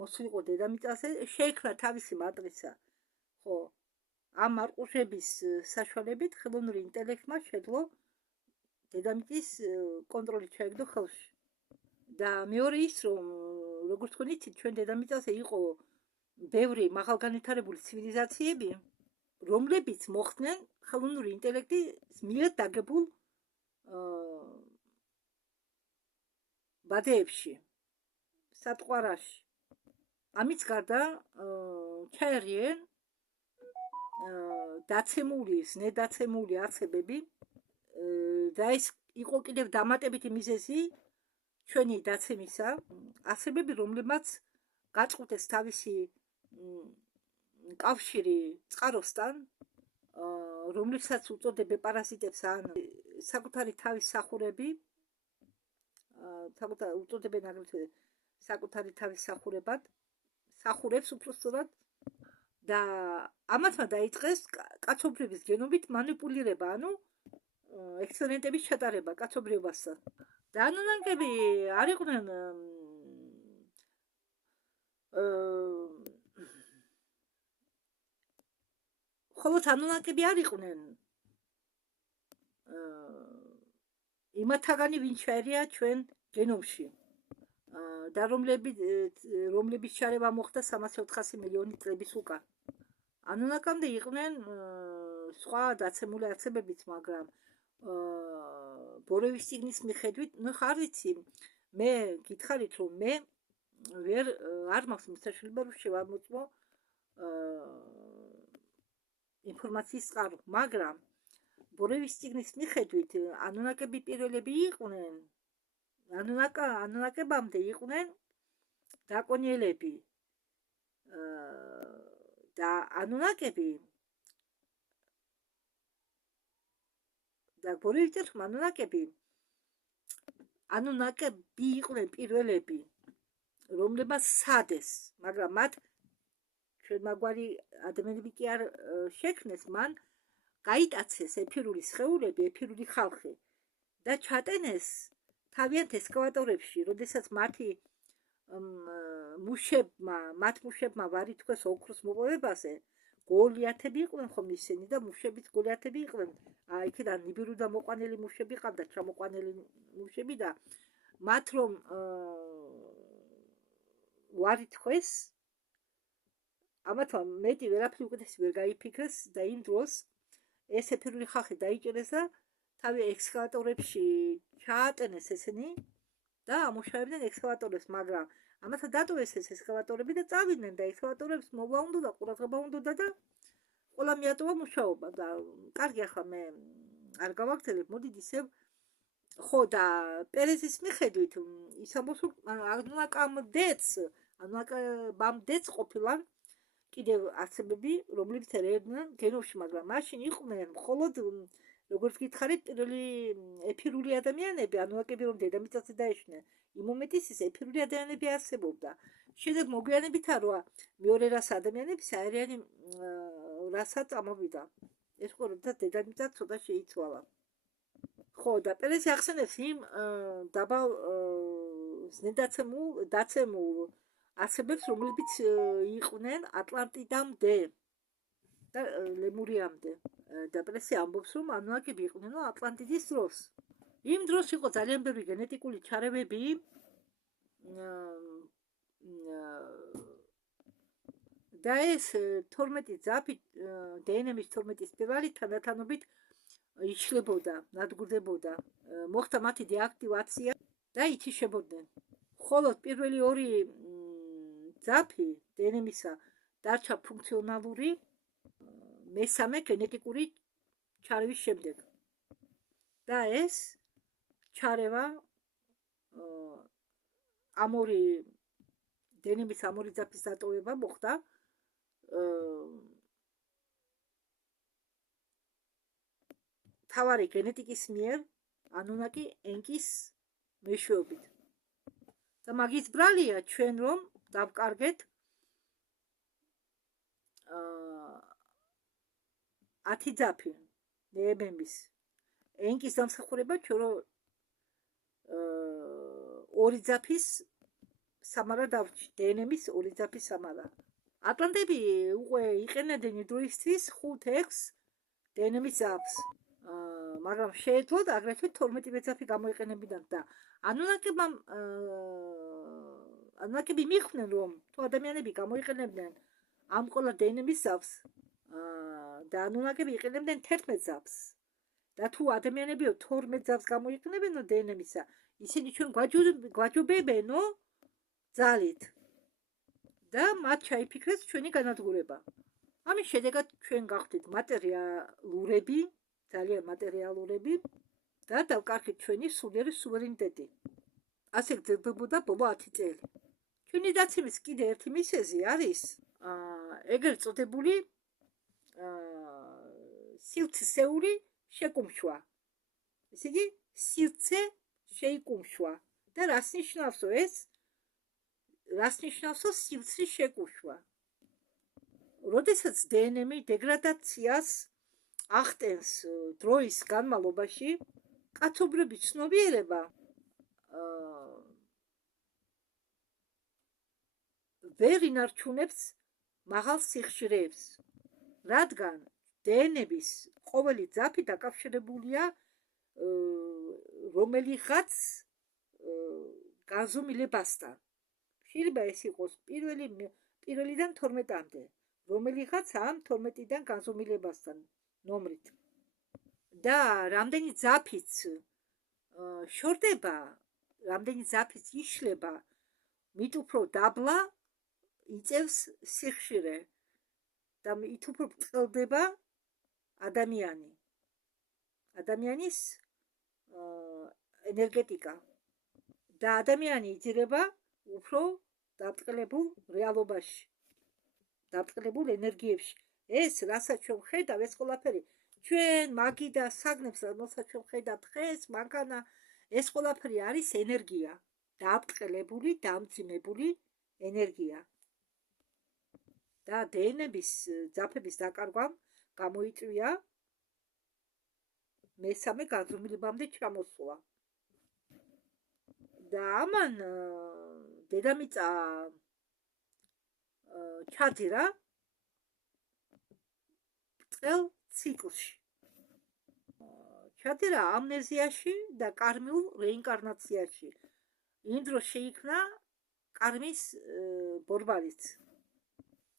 მოსულიყო დედამიწაზე, შეიქმნა თავისი მატრიცა, ხო, ამ მარყურების საშუალებით ხელოვნური ინტელექტმა შეძლო დედამიწის კონტროლი ჩაიგდო ხელში. და მეორე ის, რომ როგორც თქვენ იცით, ჩვენ დედამიწაზე იყო ბევრი მაღალგანვითარებული ცივილიზაციები, რომლებიც მოხდნენ ხელოვნური ინტელექტის მიერ დაგებულ ბადეებში, სატყვარაში. ამის გარდა ჩაერიენ დაცემული, ზნედაცემული არსებები და ეს იყო კიდევ დამატებითი მიზეზი ჩვენი დაცემისა, არსებები, რომლებმაც გაწყვეტეს თავისი კავშირი წყაროსთან, რომლებსაც უწოდებენ პარაზიტებს ან საკუთარი თავის სახურები, უწოდებენ აგრეთვე საკუთარი თავის სახურებად, სახურებს უпростоრად და ამათმა დაიწყეს კაცობრიობის გენობით მანიპულირება, ანუ ექსპერიმენტების ჩატარება კაცობრიობასთან. და ანუნაკები არ იყვნენ ხოლოთ ანუნაკები არ იყვნენ იმათაგანი ვინც ჩაერია ჩვენ გენომში და რომლების ჩარევა მოხდა 300-400 მილიონი წლების უკან. ანუნაკამდე იყვნენ სხვა დაცემული არსებებიც, მაგრამ ბორევის წიგნის მიხედვით, ხარ ვიცი, მე გითხარით, რომ მე არ მაქვს მოსაშლება, რომ შევამოწმო ინფორმაციის წყარო, მაგრამ ბორევის წიგნის მიხედვით ანუნაკები პირველები იყვნენ, ანუნაკებამდე იყვნენ დრაკონიელები და ანუნაკები და ბორევის წიგნში ანუნაკები იყვნენ პირველები, რომლებმაც სადეს, მაგრამ მათ ჩვენმაგვარი ადამიანები კი არ შექმნეს, მან გაიტაცეს ეფირული სხეულები, ეფირული ხალხი და ჩატენეს თავიანთ ესკავატორებში, როდესაც მათ მუშებმა ვარი თქვეს ოქროს მოპოვებაზე, გოლიათები იყვნენ ხომ ისინი და მუშებიც გოლიათები იყვნენ. იქიდან ნიბირუდან მოყვანილი მუშები ყავდათ, ჩამოყვანილი მუშები და მათ რომ ვარი თქვეს, ამათმა მეტი ვერაფერი უკეთესი ვერ გაიფიქრეს და იმ დროს ეს ეფირული ხალხი დაიჭერეს და თავი ექსკავატორებში ჩაატენეს ესენი და ამუშავებდნენ ექსკავატორებს, მაგრამ ამათა დატოვეს ეს ექსკავატორები და წავიდნენ და ექსკავატორებს მოვა უნდა და ყურადღება უნდა და ყველა მიატოვა მუშაობა და კარგი, ახლა მე არ გავაგრძელებ, მოდით ისევ ხო და პერეზის მიხედვით ის ამბობს, რომ ანუნაკებამდეც ყოფილან კიდევ არსებები, რომლებიც ერეოდნენ გენომში, მაგრამ მაშინ იყვნენ მხოლოდ, როგორც გითხარით, პირველი ეფირული ადამიანები, ანუნაკები რომ დედამიწაზე დაეშვნენ, იმ მომენტის ის ეფირული ადამიანები არსებობდა. შემდეგ მოგვიანებითა რა მეორე რასა ადამიანების აერიანი რასა წამოვიდა. ეს ყურებდა დედამიწა ცოტა შეიცვალა. ხო და პერეზი ახსენებს იმ დაბალ დაცემულ არსებებს, რომლებიც იყვნენ ატლანტიდამდე და ლემურიამდე. და პერეზი ამბობს, რომ ანუნაკები იყვნენ ატლანტიდის დროს. იმ დროს იყო ძალიან ბევრი გენეტიკული ჩარევები და ეს 12 ძაფი დნმ-ის 12 სპირალი თანდათანობით იშლებოდა, ნადგურდებოდა, მოხდა მათი დეაქტივაცია და ითიშებოდნენ. ხოლო პირველი ორი ძაფი დნმ-ისა დარჩა ფუნქციონალური მესამე გენეტიკური ჩარევის შემდეგ. და ეს ჩარევა ამორი დნმ-ის ამორი ძაფის დატოვება მოხდა თავარი გენეტიკის მიერ ანუნაკი ენკის მეშვეობით. და მაგის ბრალია ჩვენ რომ დავკარგეთ 10 ძაფი დნმ-ის ენკის დამსახურება, ჩვენ რომ 2 ძაფის სამარა დავჭი, დნმ-ის 2 ძაფის სამარა. ატლანტები უკვე იყენებდნენ დროისთვის 5-6 დნმ-ის ძაფს. მაგრამ შეეძლოთ აგრეთვე 12 მეძაფი გამოიყენებინათ და ანუნაკები მიხვდნენ, რომ თუ ადამიანები გამოიყენებდნენ ამ ყველა დნმ-ის ზავს და ანუნაკები იყენებდნენ 11 ზავს და თუ ადამიანები 12 ზავს გამოიყენებენ დნმ-ისა, ისინი ჩვენ გვაჯობებენო ძალით და მათ ჩაიფიქრეს ჩვენი განადგურება. ამის შედეგად ჩვენ გავხდით მატერიალურები, ძალიან მატერიალურები და დავკარგეთ ჩვენი სულიერი სუვერენიტეტი. ასე გრძელდებოდა ბოლო 10 წელი. ჩვენი დაცემის კიდე ერთი მიზეზი არის ეგრეთ წოდებული სივრცისეული შეკუმშვა. ესე იგი, სივრცე შეიკუმშვა და რას ნიშნავსო ეს? რას ნიშნავსო სივრცის შეკუმშვა? როდესაც დნმ დეგრადაციას ახდენს დროის განმავლობაში, კაცობრიობის ცნობიერება ვერ ინარჩუნებს მაღალ სიხშირეებს, რადგან დნმ-ის ყოველი ძაფი დაკავშირებულია რომელიღაც განზომილებასთან. შეიძლება ეს იყოს პირველიდან 12-მდე, რომელიღაც ამ 12-დან განზომილებასთან ნომრით. და რამდენი ძაფიც შორდება, რამდენი ძაფიც იშლება, მით უფრო დაბლა იწევს სიხშირე და მით უფრო ბრწყლდება ადამიანის ენერგეტიკა და ადამიანი იძირება უფრო დაბრწყლებულ რეალობაში, დაბრწყლებულ ენერგიებში. ეს რასაც ჩვენ ვხედავ, ეს ყველაფერი ჩვენ მაგი და საგნებს, რომელსაც ჩვენ ვხედავთ დღეს, მანქანა, ეს ყველაფერი არის ენერგია, დაბრწყლებული, დამძიმებული ენერგია. და დნმ-ის ძაფების დაკარგვამ გამოიწვია მესამე განზომილებამდე ჩამოსვლა. და ამან დედამიწა ჩაძირა ბრწყელ ციკლში. ჩაძირა ამნეზიაში და კარმიულ რეინკარნაციაში. იმ დროს შეიქმნა კარმის ბორბალიც.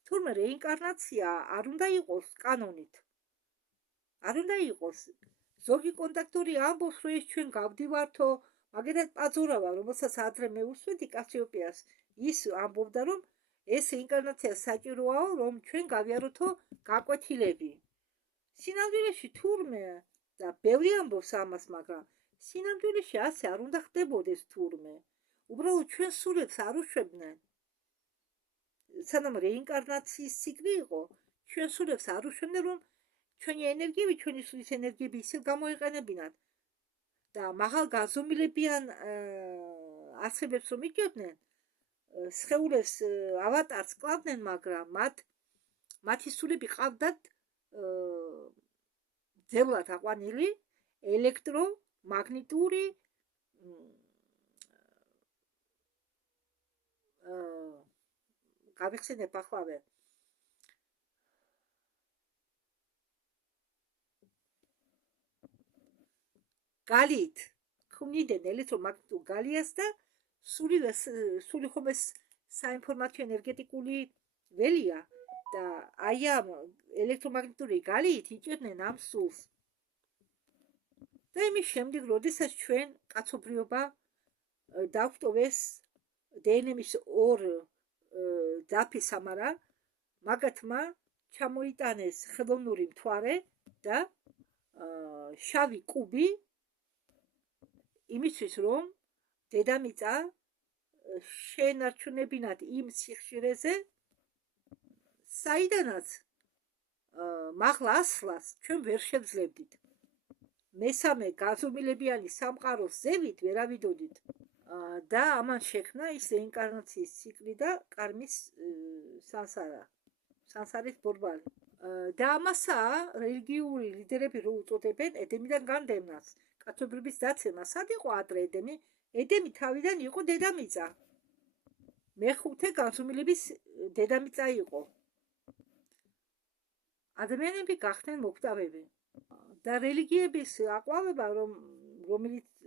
თურმე რეინკარნაცია არ უნდა იყოს კანონით. არ უნდა იყოს. ზოგი კონტაქტური ამბობს, რომ ეს ჩვენ გავდივართო, მაგერად პაძურავა, რომელსაც ადრე მე უსვედი კასიოპეას, ის ამბობდა, რომ ეს რეინკარნაცია საჭიროა, რომ ჩვენ გავიაროთო გაკვეთილები. სინამდვილეში თურმე და ბევრი ამბობს ამას, მაგრამ სინამდვილეში ასე არ უნდა ხდებოდეს თურმე. უბრალოდ ჩვენ სულებს არ უშვებდნენ. სანამ რეინკარნაციის ციკლი იყო, ჩვენ სულებს არ უშვებდნენ, რომ ჩვენი ენერგიები, ჩვენი სულის ენერგიები ისე გამოიყენებინათ და მაღალ განზომილებიან არსებებს რომ იჭერდნენ, სხეულებს ავატარს კლავდნენ, მაგრამ მათი სულები ყავდათ ძევლად აყვანილი ელექტრომაგნიტური გავიხსენებ ახლავე გალიით ქმნიდნენ ელექტრომაგნიტურ გალიას და სული ხომეს საინფორმაციო ენერგეტიკული ველია და აი ამ ელექტრომაგნიტური გალიით იჭერდნენ ამ სულს. და იმის შემდეგ, როდესაც ჩვენ კაცობრიობა დაგვტოვეს დნმ-ის ორ ძაფის სამარა, მაგათმა ჩამოიტანეს ხელოვნური მთვარე და შავი კუბი იმისთვის, რომ დედამიწა შეენარჩუნებინათ იმ სიხშირეზე, საიდანაც მაღლა ასვლას ჩვენ ვერ შევძლებდით. მესამე განზომილებიანი სამყაროს ზევით ვერ ავიდოდით და ამან შექმნა ის რეინკარნაციის ციკლი და კარმის სანსარის ბორბალი. და ამასაა რელიგიური ლიდერები რო უწოდებენ ედემიდან განდევნას, კაცობრიობის დაცემას. სად იყო ადრე ედემი? ედემი თავიდან იყო დედამიწა. მეხუთე განზომილების დედამიწა იყო. ადამიანები გახდნენ მოკვდავები და რელიგიების აყვავება,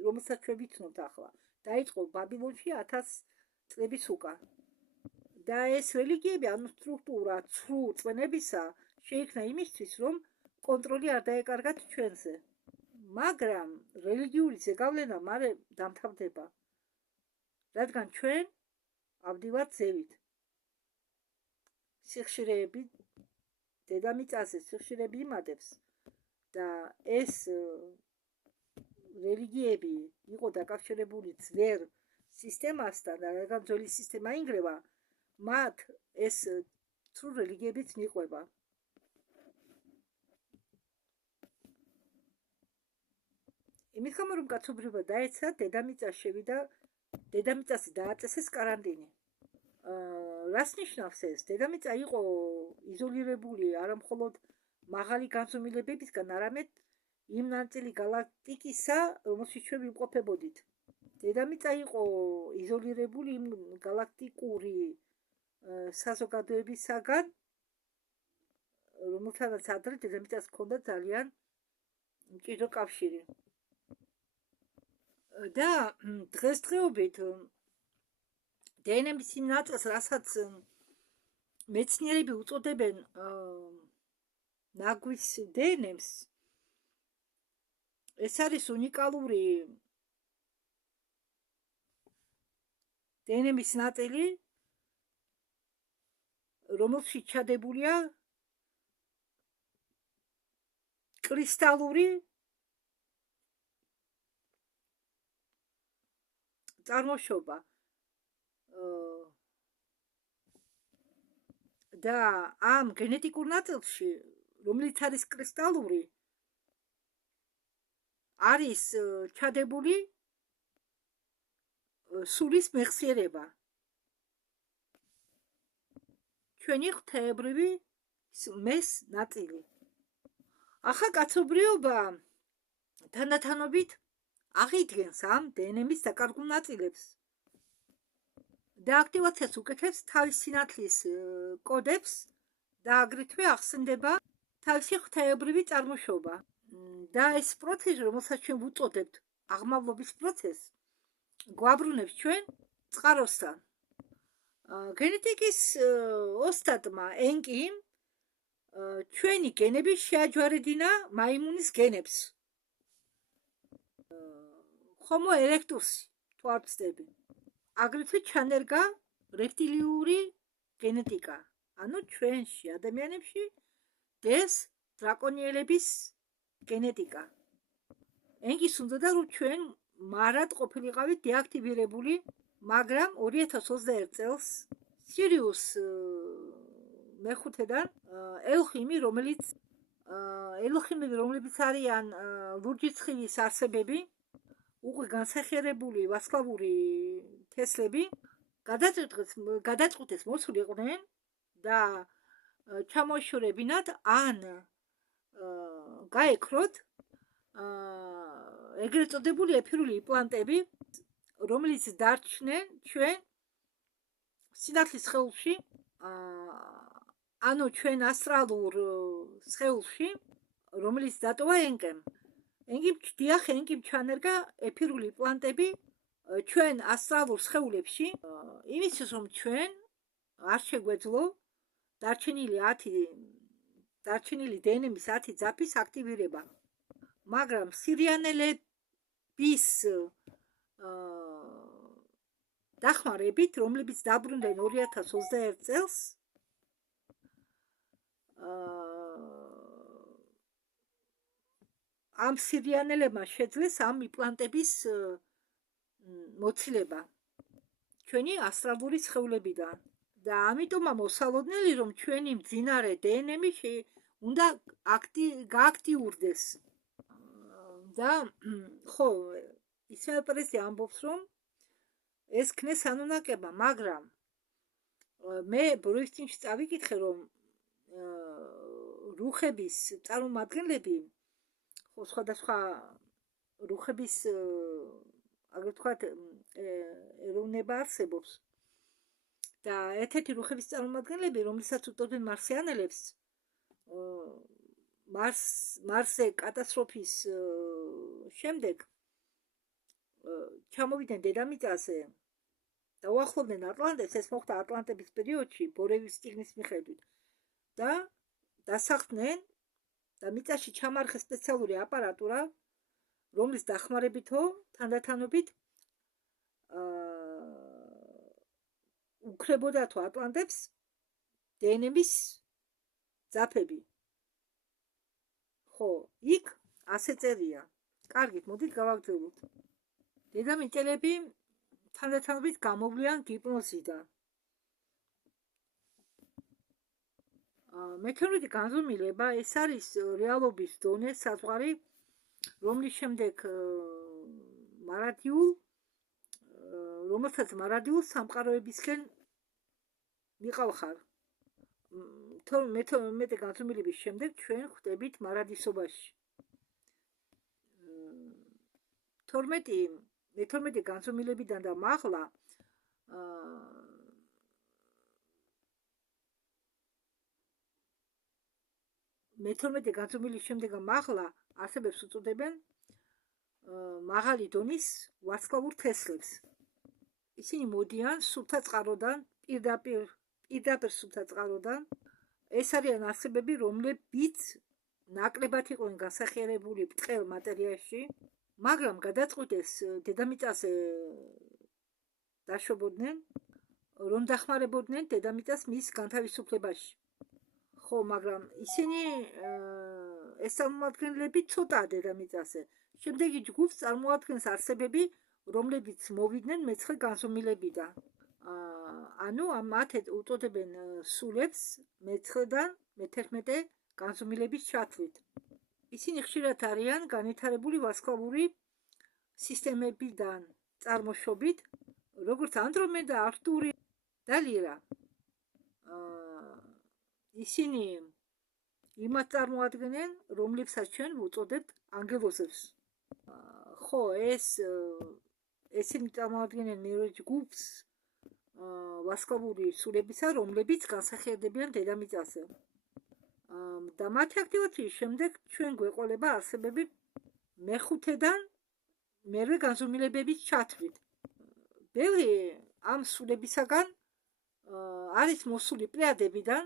რომელსაც ჩვენ ვიცნობთ ახლა, დაიწყო ბაბილონში 1000 წლების უკან. და ეს რელიგიები, ანუ სტრუქტურა ცრუ წვენებისა შეიქმნა იმისთვის, რომ კონტროლი არ დაეკარგათ ჩვენზე. მაგრამ რელიგიური ზეგავლენა მალე დამთავრდება, რადგან ჩვენ ავდივართ ზევით. სიხშირეები დედამიწაზე სიხშირეები იმატებს და ეს რელიგიები იყო დაკავშირებული ძველ სისტემასთან და რადგან ძველი სისტემა ინგრევა, მათ ეს ცრუ რელიგიებიც მიყვება. იმის გამო, რომ კაცობრიობა დაეცა, დედამიწას შევიდა, დედამიწაზე დააწესეს კარანტინი. რას ნიშნავს ეს? დედამიწა იყო იზოლირებული არა მხოლოდ მაღალი განზომილებებისგან, არამედ იმ ნაწილი გალაქტიკისა, რომელშიც ჩვენ ვიმყოფებოდით. დედამიწა იყო იზოლირებული იმ გალაქტიკური საზოგადოებისაგან, რომელთანაც ადრე დედამიწას ჰქონდა ძალიან მჭიდრო კავშირი. და დღესდღეობით დნმ-ის იმ ნაწილს, რასაც მეცნიერები უწოდებენ ნაგვის დნმ-ს, ეს არის უნიკალური დნმ-ის ნაწილი, რომელშიც ჩადებულია კრისტალური წარმოშობა. და ამ გენეტიკურ ნაწილში, რომელიც არის კრისტალური, არის ჩადებული სულის მეხსიერება. ჩვენი ღვთაებრივი მეს ნაწილი. ახლა კაცობრიობა თანდათანობით აღიდგენს ამ დნმ-ის დაკარგულ ნაწილებს და აქტივაციას უკეთებს თავის სინათლის კოდებს და აგრეთვე ახსენდება თავისი ღვთაებრივი წარმოშობა. და ეს პროცესი, რომელსაც ჩვენ ვუწოდებთ აღმავლობის პროცესს, გვაბრუნებს ჩვენ წყაროსთან. გენეტიკის ოსტატმა ენკიმ ჩვენი გენები შეაჯვარედინა მაიმუნის გენებს. Homo erectus თუ არ ვცდები. აგრეთვე ჩანერგა რეპტილიური გენეტიკა, ანუ ჩვენში ადამიანებში დეს დრაკონიელების გენეტიკა. ენკის უნდოდა, რომ ჩვენ მარად ყოფილიყავით დეაქტივირებული, მაგრამ 2021 წელს სირიუს მეხუთედან ელოჰიმი, რომლებიც არიან ლურჯი ცხილის არსებები, უკვე განსახიერებული ვარსკვლავური თესლები, გადაწყვეტეს მოსულიყვნენ და ჩამოშორებინათ ან გაექროთ ეგრეთ წოდებული ეფირული იმპლანტები, რომელიც დარჩნენ ჩვენ სინათლის სხეულში, ანუ ჩვენ ასტრალურ სხეულში, რომელიც დატოვა ენკემ. ენკიმ ჩანერგა ეფირული იმპლანტები ჩვენ ასტრალურ სხეულებში, იმისთვის რომ ჩვენ არ შეგვეძლო დარჩენილი დნმ-ის 10 ძაფის აქტივირება. მაგრამ სირიანელების დახმარებით, რომლებიც დაბრუნდნენ 2021 წელს, ამ სირიანელებმა შეძლეს ამ იმპლანტების მოცილება ჩვენი ასტრალური სხეულებიდან. და ამიტომ მოსალოდნელი, რომ ჩვენი მძინარე დნმ-ი უნდა გააქტიურდეს. და ხო, ისმაილ პერესი ამბობს, რომ ეს ქნეს ანუნაკება, მაგრამ მე ბროისტინში წავიკითხე, რომ რუხების წარმომადგენლები, ხო, სხვადასხვა რუხების აგრეთ ვთქვათ ეროვნება არსებობს და ერთ-ერთი რუხების წარმომადგენლები, რომელსაც უწოდებენ მარსიანელებს, მარსზე კატასტროფის შემდეგ ჩამოვიდნენ დედამიწაზე და უახლოვდნენ ატლანტებს. ეს მოხდა ატლანტების პერიოდში ბორევის წიგნის მიხედვით და დასახლდნენ და მიწაში ჩამარხეს სპეციალური აპარატურა, რომლის დახმარებითო თანდათანობით უკრებოდათ ატლანტებს დნმ-ის ძაფები. ხო, იქ ასე წერია. კარგით, მოდით გავაგრძელოთ. დედამიწელები თანდათანობით გამოვლიან ჰიპნოზიდან. მეთეორიტი განზომილება ეს არის რეალობის დონე საზღვარი, რომლის შემდეგ რომელსაც მარადიულ სამყაროებისკენ მიყავხარ. მეთეორიტი განზომილების შემდეგ ჩვენ ხვდებით მარადისობაში. 12 განზომილებიდან და მაღლა მე-12 განზომილის შემდეგ მაღლა არსებებს უწოდებენ მაღალი დონის ვარსკვლავურ თესლებს. ისინი მოდიან სუფთა წყაროდან, პირდაპირ სუფთა წყაროდან. ეს არიან არსებები, რომლებიც ნაკლებად იყვნენ განსახიერებული ბრტყელ მატერიაში, მაგრამ გადაწყვიტეს დედამიწაზე დაშვებოდნენ, რომ დახმარებოდნენ დედამიწას მის განთავისუფლებაში. ხო, მაგრამ ისინი ეს წარმომადგენლები ცოტაა დედამიწაზე. შემდეგი ჯგუფს წარმოადგენს არსებები, რომლებიც მოვიდნენ მე-9 განზომილებიდან. ანუ მათ უწოდებენ სულებს მე-9-დან მე-11 განზომილების ჩათვლით. ისინი ხშირად არიან განვითარებული ვარსკვლავური სისტემებიდან წარმოშობით, როგორც ანდრომედა, არტური და ლირა. ისინი იმას წარმოადგენენ, რომლებსაც ჩვენ ვუწოდებთ ანგელოზებს. ხო, ესენი წარმოადგენენ მეორე ჯგუფს ვარსკვლავური სულებისა, რომლებიც განსახიერდებიან დედამიწაზე. და მათი აქტივაციის შემდეგ ჩვენ გვეყოლება არსებები მე-5-დან მერვე განზომილებების ჩათვლით. ბევრი ამ სულებისაგან არის მოსული პლეიადებიდან,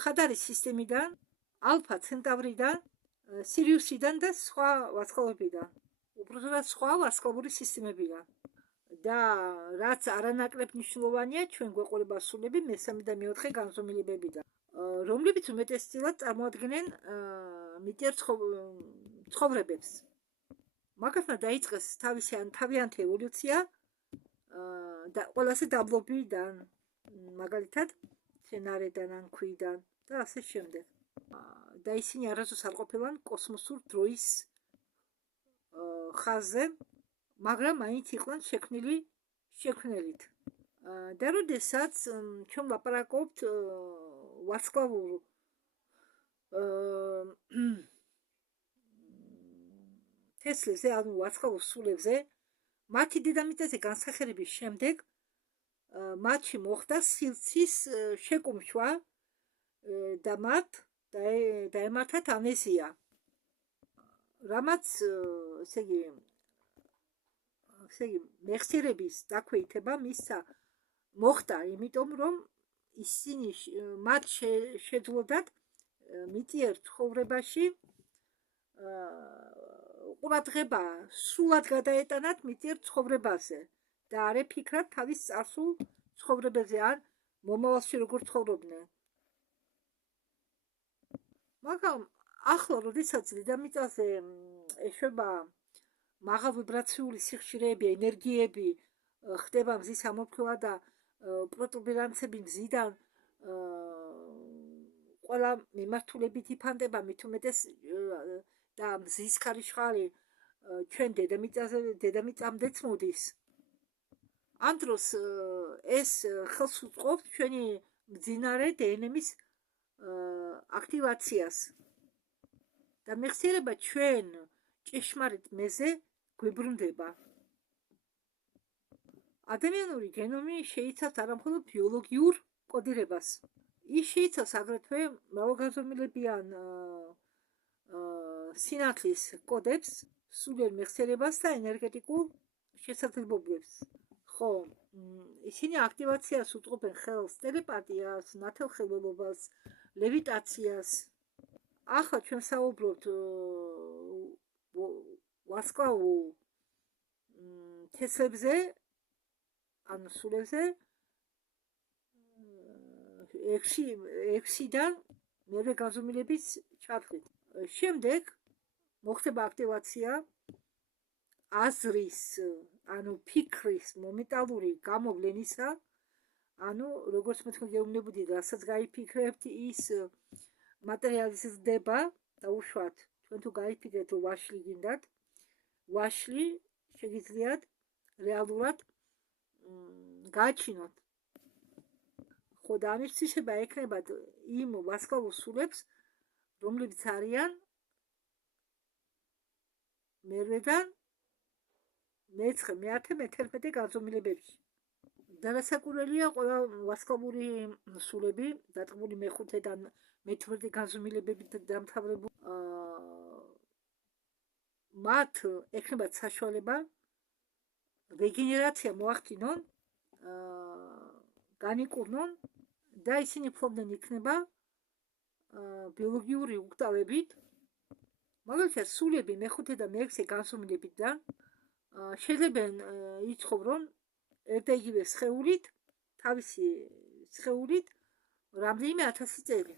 ხადარის სისტემიდან, ალფა ცენტავრიდან, სირიუსიდან და სხვა ვარსკვლავებიდან. უბრალოდ სხვა ვარსკვლავური სისტემებიდან. და რაც არანაკლებ მნიშვნელოვანია, ჩვენ გვეყოლება სულები მე-3 და მე-4 განზომილებებიდან, რომლებიც უმეტესწილად წარმოადგენენ მიწიერ ცხოვრებებს. მაგათმა დაიწყეს თავიანთი ევოლუცია და ყველაზე დაბლობიდან, მაგალითად მცენარედან ან ქვიდან და ასე შემდეგ. და ისინი არასდროს არ ყოფილან კოსმოსურ დროის ხაზზე, მაგრამ მაინც იყვნენ შექმნელით. და როდესაც ჩვენ ვლაპარაკობთ ვარსკვლავურ თესლებზე, ანუ ვარსკვლავურ სულებზე, მათი დედამიწაზე განსახიერების შემდეგ მათში მოხდა სივრცის შეკუმშვა და მათ დაემართათ ამნეზია, რამაც ესე იგი მეხსიერების დაქვეითება მისცა მოხდა, იმიტომ რომ ისინი მათ შეძლოდათ მიწიერ ცხოვრებაში ყურადღება სრულად გადაეტანათ მიწიერ ცხოვრებაზე და არ ეფიქრათ თავის წარსულ ცხოვრებაზე ან მომავალში როგორ ცხოვრობდნენ. მაგრამ ახლა, როდესაც დედამიწაზე ეშვება მაღალ ვიბრაციული სიხშირეები, ენერგიები, ხდება მზის ამოფრქვევა და პროტუბერანსები მზიდან ყველა მიმართულებით იფანტება, მით უმეტეს და მზის ქარიშხალი ჩვენ დედამიწამდეც მოდის. ამ დროს ეს ხელს უწყობს ჩვენი მძინარე დნმ-ის აქტივაციას და მეხსიერება ჩვენ ჭეშმარიტ მეზე გვიბრუნდება. ადამიანური გენომი შეიცავს არამხოლოდ ბიოლოგიურ კოდირებას, ის შეიცავს აგრეთვე მრავალგანზომილებიან სინათლის კოდებს, სულიერ მეხსიერებას და ენერგეტიკულ შესაძლებლობებს. ხო, ისინი აქტივაციას უწყობენ ხელს, ტელეპათიას, ნათელხელველობას, ლევიტაციას. ახლა ჩვენ საუბრობთ ვარსკვლავურ თესლებზე, ანუ სულებზე, 6-დან მერვე განზომილების ჩათვლით. შემდეგ მოხდება აქტივაცია აზრის, ანუ ფიქრის მომენტალური გამოვლენისა, ანუ როგორც მე თქვენ გეუბნებოდით, რასაც გაიფიქრებთ, ის მატერიალიზდება და უშუალოდ თქვენ თუ გაიფიქრეთ, რომ ვაშლი გინდათ, ვაშლი შეგიძლიათ რეალურად გააჩინოთ. ხო, და ამის ციშება ექნებათ იმ ვარსკვლავურ სულებს, რომლებიც არიან მერვედან მე-9, მე-10, მე-11 განზომილებებში. დანასაკურველია ყველა ვარსკვლავური სულები, დატყმული მე-5-დან მე-12 განზომილებებით დამთავრებული. მათ ექნებათ საშუალება რეგენერაცია მოახდინონ, განიკურნონ და ისინი ფლობდნენ იქნება ბიოლოგიური უკვდავებით. მაგალითად, სულები მე-5 და მე-6 განზომილებიდან შეიძლება იცხოვრონ ერთ იგივე სხეულით, თავისი სხეულით რამდენიმე 1000 წელი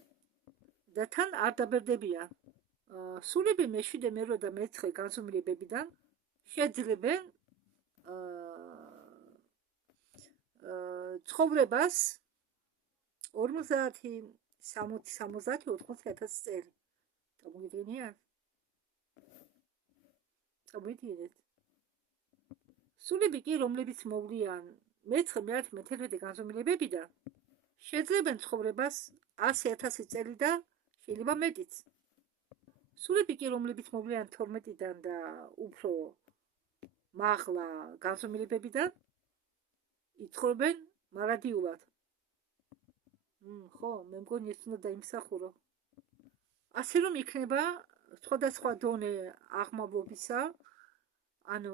და თან არ დაბერდებიან. სულები მე-7, მე-8 და მე-9 განზომილებებიდან შეძლებენ ცხოვრებას 50, 60, 70, 80,000 წელი. გამოგიდგენიათ? გამოგიდგენთ? სულები კი, რომლებიც მოვლიან მე-9, მე-10, მე-11 განზომილებებიდან, შეძლებენ ცხოვრებას 100,000 წელი და შეიძლება მეტიც. სულები კი, რომლებიც მოვლიან 12-დან და უფრო მაღლა განზომილებებიდან, იცხოვრებენ მარადიულად. ხო, მე მგონი ეს უნდა დაიმსახურო. ასე რომ იქნება სხვადასხვა დონე აღმავლობისა, ანუ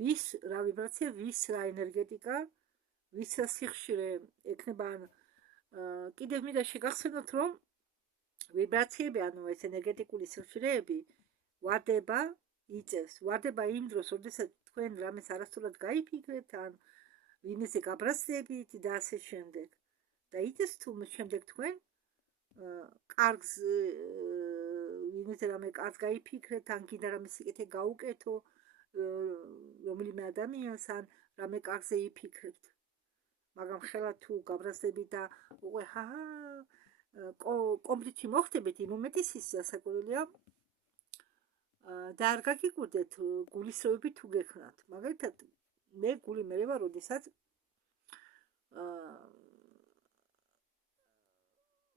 ვის რა ვიბრაცია, ვის რა ენერგეტიკა, ვის რა სიხშირე ექნება. კიდევ მინდა შეგახსენოთ, რომ ვიბრაციები, ანუ ეს ენერგეტიკული სიხშირეები ვარდება იწევს. ვარდება იმ დროს, როდესაც თქვენ რამეს არასწორად გაიფიქრეთ, ან ვინმეზე გაბრაზდებით და ასე შემდეგ. და იწევს თუ შემდეგ თქვენ კარგს ვინმეზე რამე კარგს გაიფიქრეთ, ან კიდე რამე სიკეთე გაუკეთო რომელიმე ადამიანს, ან რამე კარგზე იფიქრებთ. მაგრამ ხელად თუ გაბრაზდებით და უყურე კომპლიცი მოხდებით, იმ მომენტის ის დასაკვირველია და არ გაგიკვირდეთ გულისრევები თუ გექნათ. მაგალითად, მე გული მერე ვარ, როდესაც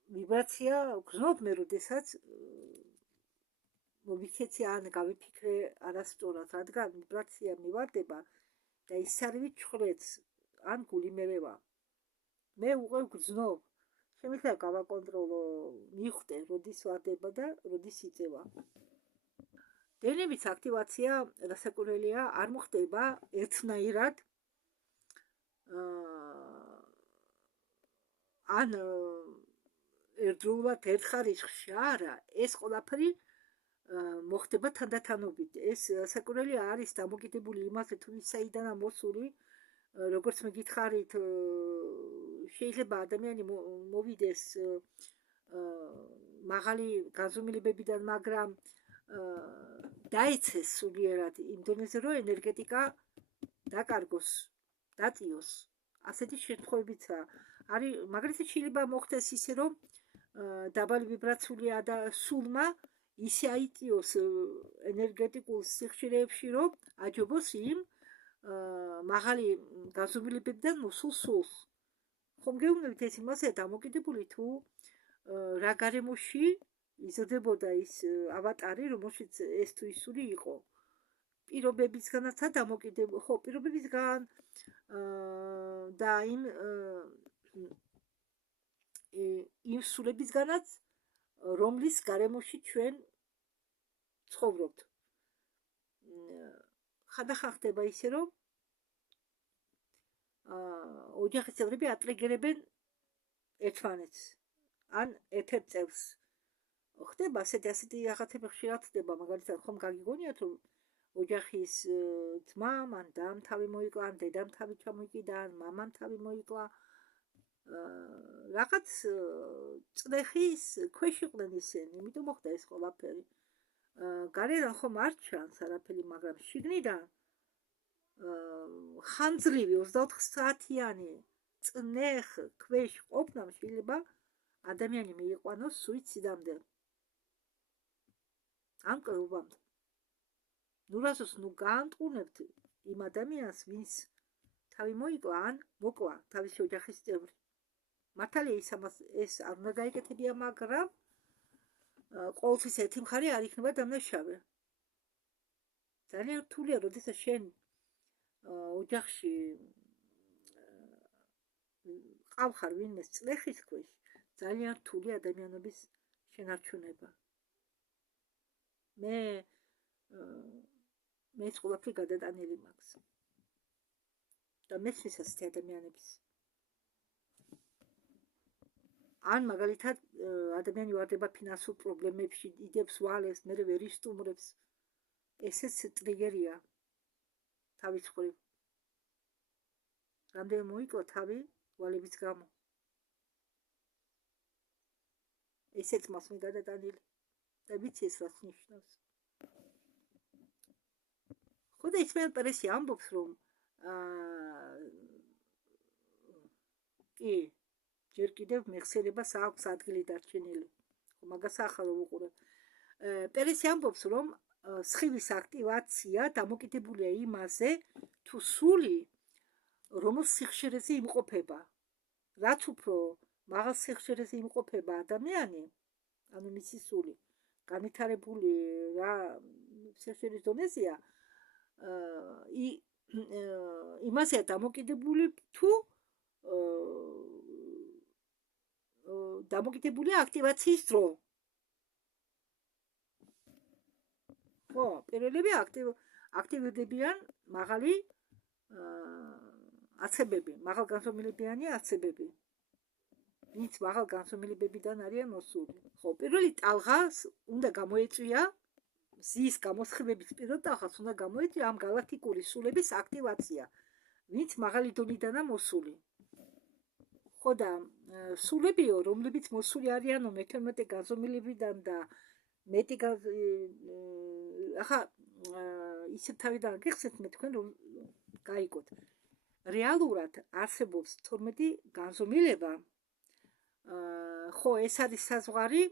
ვიბრაცია გრძნობ, მე როდესაც მოვიქეცი ან გავიფიქრე არასწორად, რადგან ვიბრაცია მივარდება და ის არივით ჩხრեց, ან გული მერე ვარ. მე უყევ გრძნობ. შემიძლია გავაკონტროლო, მიხვდე, როდის ვარდება და როდის იწევა. დნმ-ის აქტივაცია, დასაკვირველია, არ მოხდება ერთნაირად, ან ერთდროულად ერთ ხარისხში არა, ეს ყველაფერი მოხდება თანდათანობით. ეს დასაკვირველია არის დამოკიდებული იმაზე, თუ ის საიდანაა მოსული. როგორც მე გითხარით, შეიძლება ადამიანი მოვიდეს მაღალი განზომილებებიდან, მაგრამ დაეცეს სულიერად იმ დონეზე, რომ ენერგეტიკა დაკარგოს, დაწიოს. ასეთი შემთხვევებიცაა. არის, მაგალითად, შეიძლება მოხდეს ისე, რომ დაბალი ვიბრაციული სულმა ისე აიწიოს ენერგეტიკულ სიხშირეებში, რომ აჯობოს იმ მაღალი განზომილებებიდან მოსულ სულს. ხომ გეუბნებით, ეს იმასია დამოკიდებული, თუ რა გარემოში იზრდებოდა ის ავატარი, რომელშიც ეს თუ ის სული იყო. პირობებისგანაცა დამოკიდებული, ხო, პირობებისგან და იმ სულებისგანაც, რომლის გარემოში ჩვენ ცხოვრობთ. ხანდახან ხდება ისე, რომ ოჯახის წევრები ატრიგერებენ ერთმანეთს ან ერთ-ერთ წევრს. ხდება ასეთი რაღაცები ხშირად ხდება, მაგალითად ხომ გაგიგონიათ, რომ ოჯახის ძმამ ან დამ თავი მოიკლა, ან დედამ თავი ჩამოიკიდა, ან მამამ თავი მოიკლა, რაღაც წნეხის ქვეშ იყვნენ ისინი, იმიტომ მოხდა ეს ყველაფერი. გარედან ხომ არ ჩანს არაფერი, მაგრამ შიგნიდან ხანძრივი 24 საათიანი წნეხ ქვეშ ყოფნამ შეიძლება ადამიანი მიიყვანოს სუიციდამდე. ან კლუბამდე. ნურასოს გაანტყუნებთ იმ ადამიანს, ვინც თავი მოიკლა ან მოკლა თავისი ოჯახის წევრი. მართალია ეს არ უნდა გაიკეთებია, მაგრამ ყოველთვის ერთი მხარე არ იქნება დამნაშავე. ძალიან რთულია, როდესაც შენ ოჯახში ყავხარ ვინმეს წნეხის ქვეშ, ძალიან რთული ადამიანების შენარჩუნება. მე ეს ყველაფერი გადატანილი მაქვს და მესმის ასეთი ადამიანების. ან მაგალითად ადამიანი ვარდება ფინანსურ პრობლემებში, იდებს ვალებს, მერე ვერ ისტუმრებს. ესეც ტრიგერია თავის მხრივ. რამდენი მოიკლა თავი ვალების გამო. ესეც მას მე გადატანილი და ვიცი ეს რას ნიშნავს. ხოდა ისმაილ პერესი ამბობს, რომ კი ჯერ კიდევ მეხსიერებას აქვს ადგილი დარჩენილი. მაგას ახლა ვუყურებ. პერესი ამბობს, რომ სხივის აქტივაცია დამოკიდებულია იმაზე, თუ სული რომელ სიხშირეზე იმყოფება. რაც უფრო მაღალ სიხშირეზე იმყოფება ადამიანი, ანუ მისი სული განვითარებული რა სიხშირის დონეზეა, იმასეა დამოკიდებული, თუ დამოკიდებულია აქტივაციის დრო. ხო, პირველები აქტივდებიან მაღალი აცებები, მაღალგანზომილებიანი აცებები, ვინც მაღალ განზომილებებიდან არიან მოსული. ხო, პირველი ტალღას უნდა გამოეწვია, მზის გამოსხივების პირველ ტალღას უნდა გამოეწვია ამ გალაქტიკური სულების აქტივაცია, ვინც მაღალი დონიდანაა მოსული. ხო და სულებიო, რომლებიც მოსული არიანო მე-11 განზომილებიდან და მეტი ახლა ისე თავიდან გიხსენთ მე თქვენ რომ გაიგოთ. რეალურად არსებობს 12 განზომილება. ხო, ეს არის საზღვარი,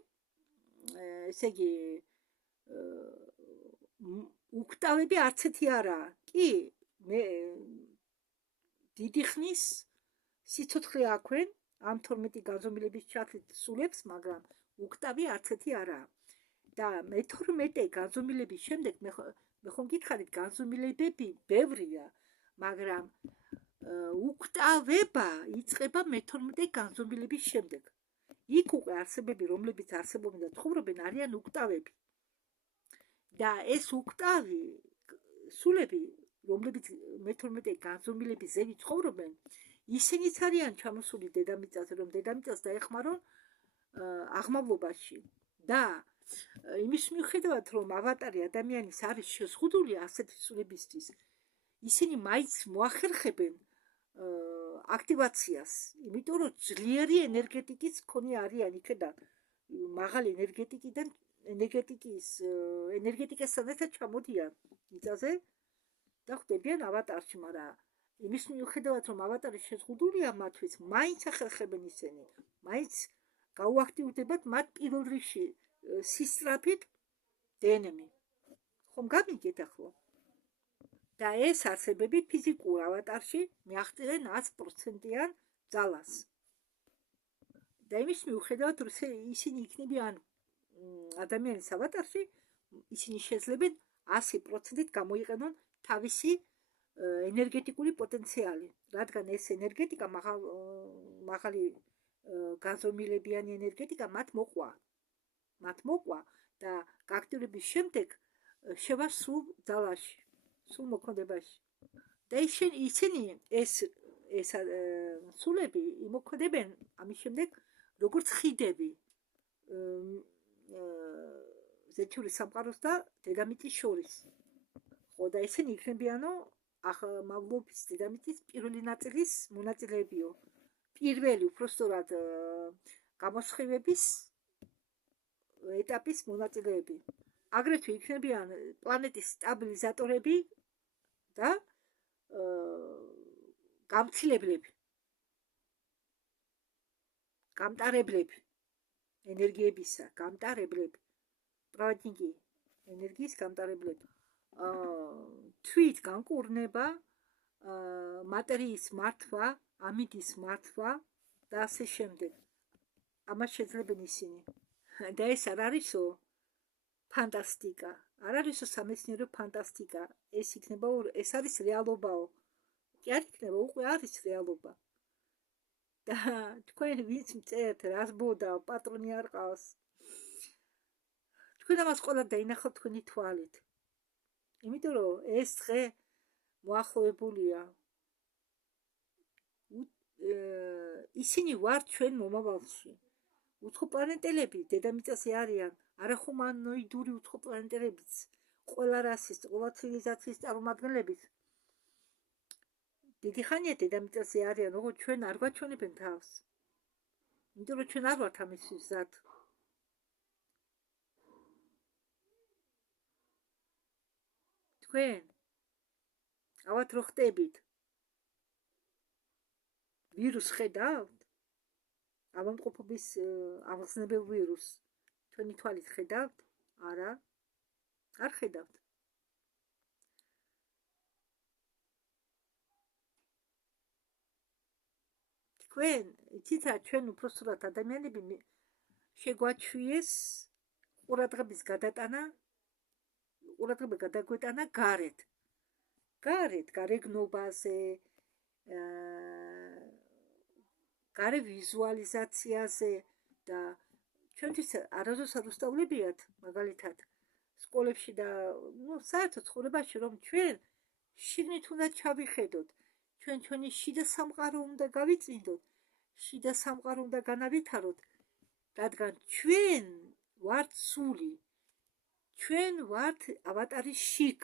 ესე იგი უქტავები არც ერთი არაა. კი, მე დიდი ხნის სიცოცხლე აქვენ ამ 12 განზომილების ჩათვლით სულებს, მაგრამ უქტავი არც ერთი არაა. და მე-12 განზომილების შემდეგ მე ხომ გითხარით, განზომილებები ბევრია, მაგრამ უქტავება იწყება მე-12 განზომილების შემდეგ. იქ უკვე არსებები, რომლებიც არსებობენ და ცხოვრობენ, არიან უქტავები. და ეს უქტავი სულები, რომლებიც მე-12 განზომილების ზევით ცხოვრობენ, ისინიც არიან ჩამოსული დედამიწაზე, რომ დედამიწას დაეხმარონ აღმავლობაში. და იმის მიუხედავად, რომ ავატარი ადამიანის არის შეზღუდული ასეთი სულებისთვის, ისინი მაინც მოახერხებენ აქტივაციას, იმიტომ რომ ძლიერი ენერგეტიკის მქონე არიან იქიდან, მაღალი ენერგეტიკასთან ერთად ჩამოდიან მიწაზე და ხვდებიან ავატარში, მაგრამ იმის მიუხედავად, რომ ავატარი შეზღუდულია მათთვის, მაინც ახერხებენ ისინი, მაინც გაუაქტიურდებათ მათ პირველ რიგში სისწრაფით დნმ. ხომ გამიგეთ ახლა? და ეს არსებები ფიზიკურ ავატარში მიაღწევენ 100%-იან ძალას. და იმის მიუხედავად, რომ ისინი იქნებიან ადამიანის ავატარში, ისინი შეძლებენ 100%-ით გამოიყენონ თავისი ენერგეტიკული პოტენციალი, რადგან ეს ენერგეტიკა მაღალი გაზომილებიანი ენერგეტიკა მათ მოყვა და გააქტიურების შემდეგ შევა სულ ძალაში, სულ მოქმედებაში. და ისინი ეს სულები იმოქმედებენ ამის შემდეგ როგორც ხიდები ზეთიური სამყაროს და დედამიწის შორის. ხო და ისინი იქნებიანო მავლობის დედამიწის პირველი ნაწილის მონაწილეებიო. პირველი უпростоრად გამოსხივების ეტაპის მონაწილეები. აგრეთვე იქნებიან პლანეტის სტაბილიზატორები და გამცილებლები, გამტარებლები ენერგიებისა, გამტარებლები, პროვოდნიკი ენერგიის გამტარებლები. თვით განკურნება, მატერიის მართვა, ამინდის მართვა და ასე შემდეგ. ამას შეძლებენ ისინი. და ეს არ არისო ფანტასტიკა, არ არისო სამეცნიერო ფანტასტიკა, ეს არის რეალობაო. კი არ იქნება, უკვე არის რეალობა. და თქვენ ვინც მწერთ, რას ბოდავ, პატრონი არ ყავს. თქვენ ამას ყველა დაინახოთ თქვენი თვალით. იმიტომ რომ ეს დღე მოახლოებულია. ისინი ვარ ჩვენ მომავალში. უცხოპლანეტელები დედამიწაზე არიან, არახუმანოიდური უცხოპლანეტელებიც, ყველა რასის, ყველა ცივილიზაციის წარმომადგენლებიც. დიდი ხანია დედამიწაზე არიან, როგორც ჩვენ არ გვაჩვენებენ თავს. იმიტომ რომ ჩვენ არ ვართ ამისთვის მზად. თქვენ ავად რო ხტებით ვირუს ხედავთ? ავადმყოფობის აღგზნებელ ვირუსს თქვენი თვალით ხედავთ? არა, არ ხედავთ. თქვენ იცით რა, ჩვენ უпростоრად ადამიანები შეგვაჩვიეს ყურადღების გადატანა, ყურადღება გადაგვეტანა გარეთ, გარეგნობაზე, გარე ვიზუალიზაციაზე და ჩვენთვის არასდროს არ უსწავლებიათ მაგალითად სკოლებში და საერთოდ ცხოვრებაში, რომ ჩვენ შიგნით უნდა ჩავიხედოთ, ჩვენი შიდა სამყარო უნდა გავიწმინდოთ, შიდა სამყარო უნდა განავითაროთ, რადგან ჩვენ ვართ სული, ჩვენ ვართ ავატარის შიგ.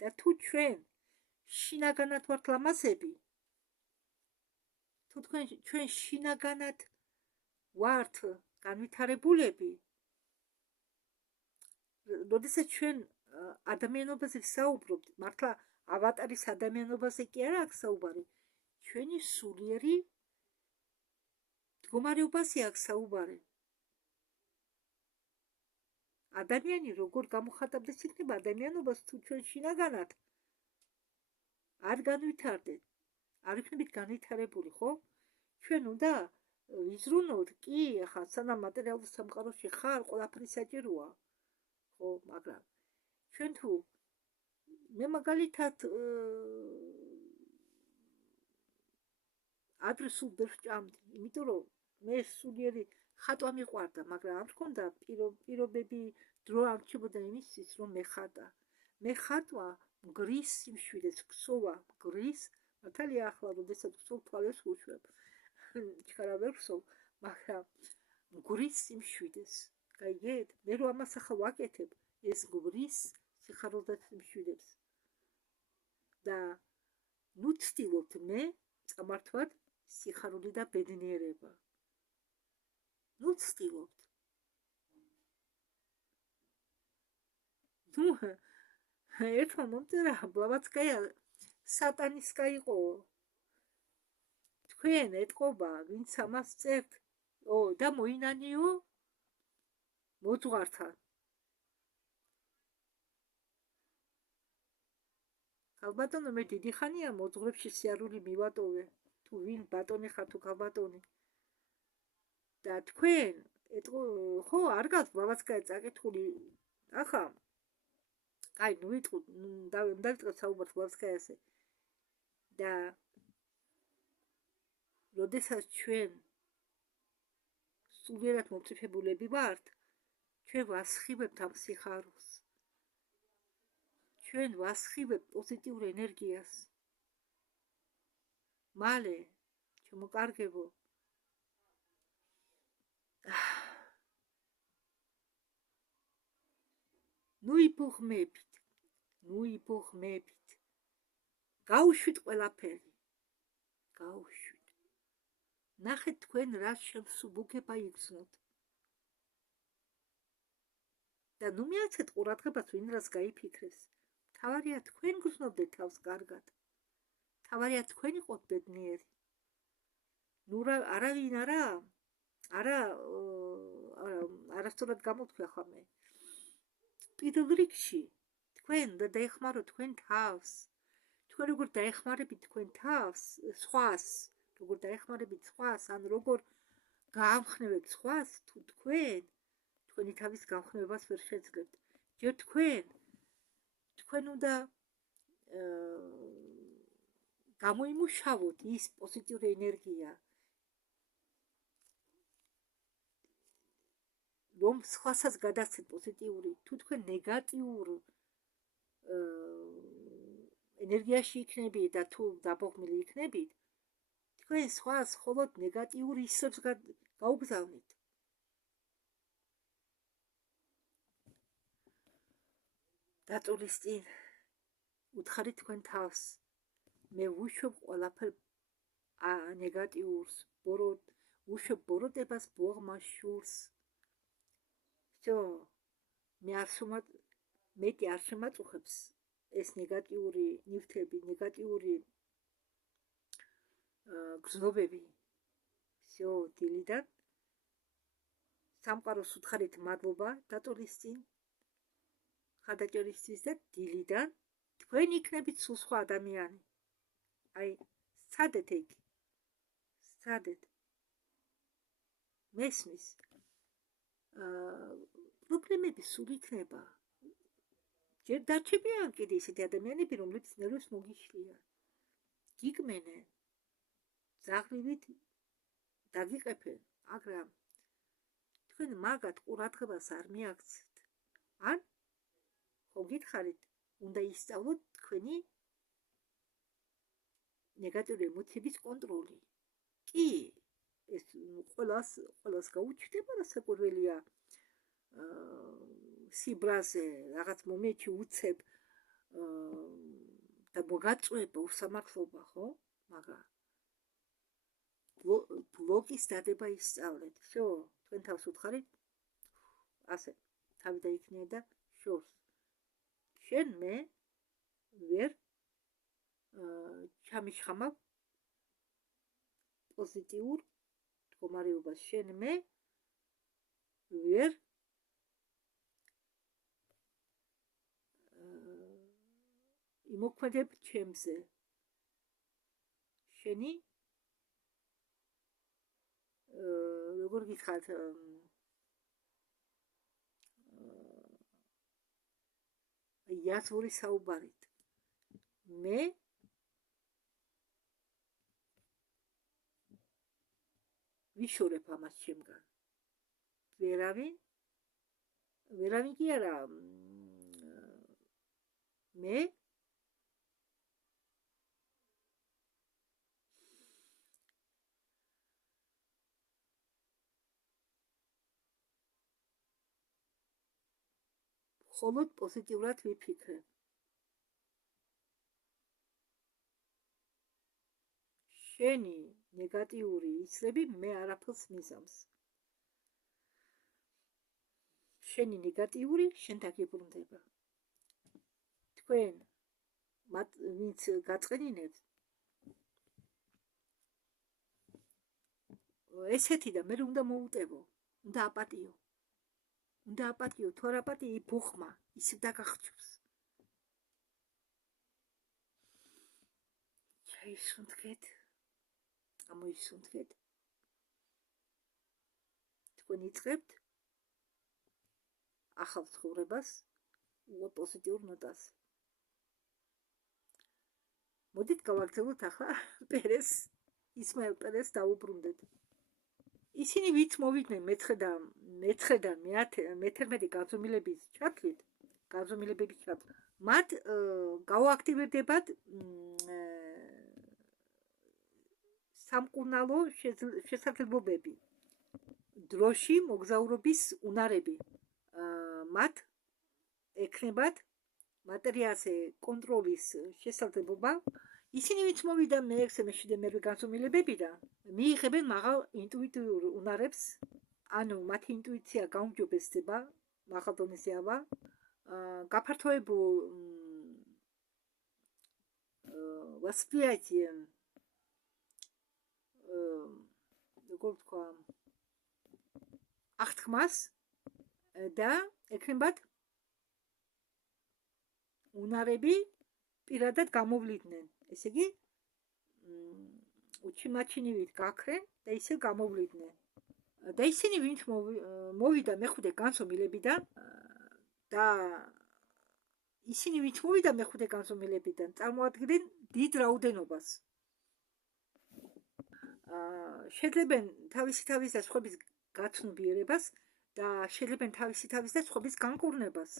და თუ ჩვენ შინაგანად ვართ ლამაზები, თუ ჩვენ შინაგანად ვართ განვითარებულები, როდესაც ჩვენ ადამიანობაზე ვსაუბრობთ, მართლა ავატარის ადამიანობაზე კი არა აქ საუბარი, ჩვენი სულიერი მდგომარეობაზე აქ საუბარი. ადამიანი როგორ გამოხატავდეს იქნება ადამიანობას, თუ ჩვენ შინაგანად არ განვითარდეთ, არ იქნებით განვითარებული, ხო? ჩვენ უნდა ვიზრუნოთ, კი, ახლა სანამ მატერიალურ სამყაროში ხარ, ყველაფერი საჭიროა, ხო, მაგრამ ჩვენ თუ მე მაგალითად ადრე სულ ვერ ვჭამდი, იმიტომ რომ მე სულიერი ხატვა მიყვარდა, მაგრამ არ მქონდა პირობები, დრო არ რჩებოდა იმისთვის, რომ მეხატა. მე ხატვა მგრის სიმშვიდეს, ქსოვა მგრის, მართალია ახლა, როდესაც ქსოვ თვალებს ვუშვებ, ჩქარა ვერ ქსოვ, მაგრამ მგრის სიმშვიდეს. გაიგეთ? მე რომ ამას ახლა ვაკეთებ, ეს მგრის სიხარულს და სიმშვიდეს. და ნუ ცდილობთ მე წამართვად სიხარული და ბედნიერება. ნუ ცდილობთ. ნუ ერთმა მომწერა ბლავატსკაია სატანისკა იყო. თქვენ ეთყობა, ვინც ამას წერთ, და მოინანიო მოძღვართან. ალბათონო მე დიდი ხანია მოძღვრებში სიარული მივატოვე, თუ ვინ ბატონი ხარ თუ გაბატონი. და თქვენ ხო არ გაქვთ ბლავატსკაია წაკითხული, ახლა აი ნუ დავიწყოთ საუბარს ბლავატსკაიაზე. და როდესაც ჩვენ სულიერად მომწიფებულები ვართ, ჩვენ ვასხივებთ ამ სიხარულს. ჩვენ ვასხივებთ პოზიტიურ ენერგიას. მალე, შემოკარგებო, ნუ იფუღმებით. გაუშვით ყველაფერი. გაუშვით. ნახეთ თქვენ რა შემსუბუქება იგრძნოთ. და ნუ მიაცეთ ყურადღებას ვინ რას გაიფიქრეს. თავარია თქვენ გრძნობდეთ თავს კარგად. თავარია თქვენ იყოთ ბედნიერი. ნუ არავინ არასწორად გამოთქვი ახლა მე. პირველ რიგში თქვენ დაეხმაროთ თქვენ თავს. თქვენ როგორ დაეხმარებით თქვენ თავს, სხვას, როგორ დაეხმარებით სხვას, ან როგორ გაამხნევებთ სხვას, თუ თქვენი თავის გამხნევებას ვერ შეძლებთ. ჯერ თქვენ უნდა გამოიმუშავოთ ის პოზიტიური ენერგია, რომ სხვასაც გადასცეთ პოზიტიური. თუ თქვენ ნეგატიურ ენერგიაში იქნებით და თუ დაბოღმილი იქნებით, თქვენ სხვას მხოლოდ ნეგატიურ ისრებს გაუგზავნით. დაწოლის წინ უთხარით თქვენ თავს, მე ვუშვებ ყველაფერ ნეგატიურს, ვუშვებ ბოროტებას, ბოღმას, შურს. მეტი არ შემაწუხებს ეს ნეგატიური ნივთები, ნეგატიური გრძნობები. დილიდან სამყაროს უთხარით მადლობა დაწოლის წინ ხარდაჭერისთვის და დილიდან თქვენ იქნებით სულ სხვა ადამიანი. აი, სცადეთ ეგ. სცადეთ. მესმის. პრობლემები სულ იქნება. ჯერ დარჩებიან კიდე ისეთი ადამიანები, რომლებიც ნერვებს მოგიშლიან. გიგმენენ. ძაღლივით დაგიყეფენ, მაგრამ თქვენ მაგათ ყურადღებას არ მიაქცეთ. ან ხო გითხარით, უნდა ისწავლოთ თქვენი ნეგატიური ემოციების კონტროლი. კი, ეს ყველას გაუჩნდება, რასაკვირველია, სიბრაზე რაღაც მომენტში უცებ და მოგაწუება უსამართლობა, ხო? მაგრამ ბლოკის დადება ისწავლეთ. თქვენ თავს უთხარით, ასე, თავი დაიქნიე და შორს. შენ მე ვერ ჩამიშხამავ პოზიტიურ მდგომარეობას. შენ მე ვერ იმოქმედებ ჩემზე. შენი როგორ გითხარით, იაზური საუბარით. მე ვიშორებ ამას ჩემგან. ვერავინ კი არა, მე მხოლოდ პოზიტიურად ვიფიქრებ. შენი ნეგატიური ისრები მე არაფერს მიზამს. შენი ნეგატიური შენ დაგიბრუნდება. თქვენ ვინც გაწყენინებთ, ესეთი და მე უნდა მოუტევო, უნდა აპატიო. თუ არ აპატიო, იფუღმა, ისე დაგახჩობს. ჩაისუნთქეთ, ამოისუნთქეთ. თქვენ იწყებთ ახალ ცხოვრებას პოზიტიურ ნოტას. მოდით გავაგრძელოთ ახლა პერეს ისმაელ პერეს დაუბრუნდეთ. ისინი ვით მოვიდნენ მე-9-დან მე-11 გაზომილებების ჩათვლით, მათ გაუაქტივირდებათ სამკურნალო შესაძლებლობები, დროში მოგზაურობის უნარები, მათ ექნებათ მატერიალზე კონტროლის შესაძლებლობა. ისინი ვით მოვიდნენ მე-6 მე-7 მერვე გაზომილებებიდან, მიიღებენ მაღალ ინტუიტიურ უნარებს, ანუ მათი ინტუიცია გაუმჯობესდება, მაღალ დონეზე ავა, გაფართოებულ ვосприятие, როგორ ვთქვა, აღთქმას და ექნებათ უნარები პირადად გამოვლიდნენ. ესე იგი, უჩიმაჩინივით გაქრენ და ისე გამოვლიდნენ. და ისინი ვინც მოვიდა მე-5 განზომილებიდან და ისინი ვინც მოვიდა მე-5 განზომილებიდან წარმოადგენენ დიდ რაოდენობას. შეძლებენ თავისი თავის და სხვების გაცნობიერებას და შეძლებენ თავისი თავის და სხვების განკურნებას.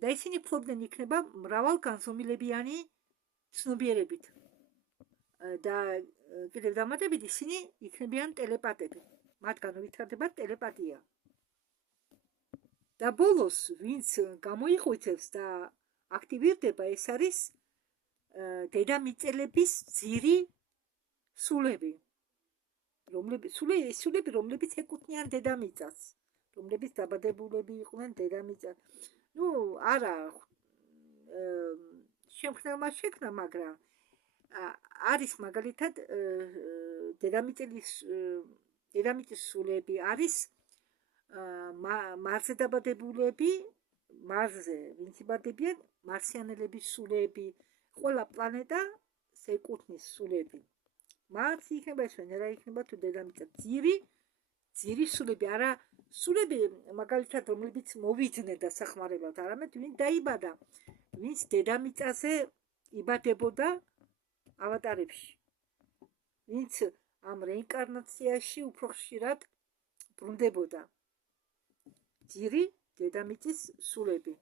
და ისინი ფლობდნენ იქნება მრავალ განზომილებიანი ცნობიერებით. და კიდევ დამატებით ისინი იქნებიან ტელეპათები. მათგან ვითარდება ტელეპათია. და ბოლოს, ვინც გამოიღვიძებს და აქტივირდება, ეს არის დედამიწელების ძირი სულები, რომლებიც ეკუთვნიან დედამიწას, რომლებიც დაბადებულები იყვნენ დედამიწას. არა შემქმნელმა შექმნა, მაგრამ არის მაგალითად დედამიწის სულები, არის მარსზე დაბადებულები, მარსზე ვინც იბადებიან, მარსიანელების სულები, ყველა პლანეტას ეკუთვნის სულები. მარსი იქნება, ვენერა იქნება თუ დედამიწა. ძირი სულები, არა სულები მაგალითად რომლებიც მოვიდნენ დასახმარებლად, არამედ ვინც დაიბადა, ვინც დედამიწაზე იბადებოდა ავატარებში, ვინც ამ რეინკარნაციაში უფრო ხშირად ბრუნდებოდა. ძირი დედამიწის სულები.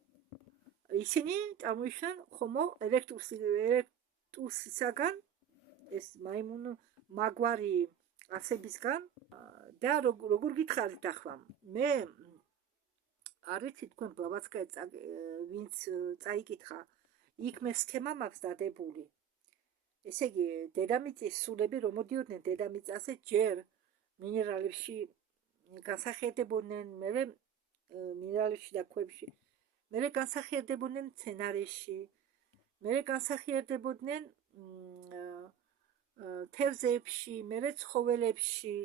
ისინი წარმოიშან Homo erectusისაგან, ეს მაიმუნ მაგვარი ასებისგან და როგორ გითხარით ახლა, მე არ ვიცი თქვენ ბლავატსკაია ვინც წაიკითხა, იქ მე სქემა მაქვს დადებული. ესე იგი, დედამიწის სულები რომ მოდიოდნენ დედამიწაზე, ჯერ მინერალებში განსახიერდებოდნენ, მერე მინერალებში და ქვებში, მერე განსახიერდებოდნენ მცენარეში, მერე განსახიერდებოდნენ თევზებში, მერე ცხოველებში,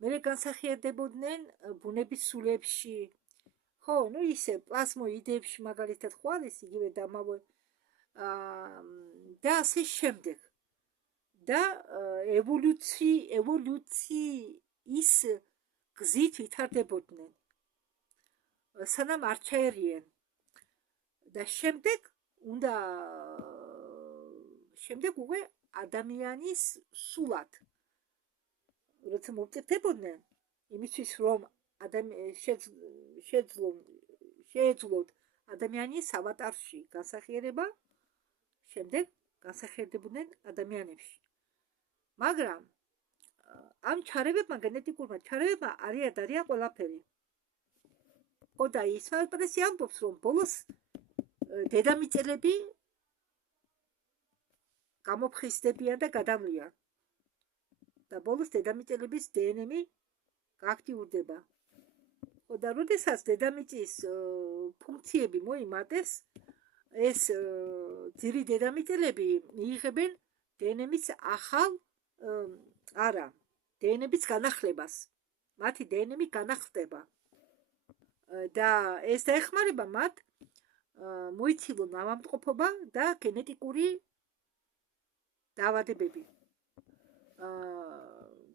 მერე განსახიერდებოდნენ ბუნების სულებში. ხო, ისე პლაზმოიდებში მაგალითად ხო არის იგივე დამავე და ასე შემდეგ. და ევოლუციის გზით ვითარდებოდნენ, სანამ არ ჩაერიენ. და შემდეგ უკვე ადამიანის სულად, როცა მოვწიფდებოდნენ, იმისთვის რომ შეეძლოთ ადამიანის ავატარში განსახიერება, შემდეგ განსახიერდებოდნენ ადამიანებში. მაგრამ ამ ჩარევებმა, გენეტიკურმა ჩარევებმა არიან ყველაფერი. ხო, და ისმაელ პერესი ამბობს, რომ ბოლოს დედამიწელები გამოფხიზდებიან და გადავლიან. და ბოლოს დედამიწელების დნმ გააქტიურდება. ხო, და როდესაც დედამიწის ფუნქციები მოიმატებს, ეს ძირი დედამიწელები მიიღებენ დნმ-ის დნმ-ის განახლებას. მათი დნმ განახლდება. და ეს დაეხმარება მათ მოიცილონ ავადმყოფობა და გენეტიკური დაავადებები.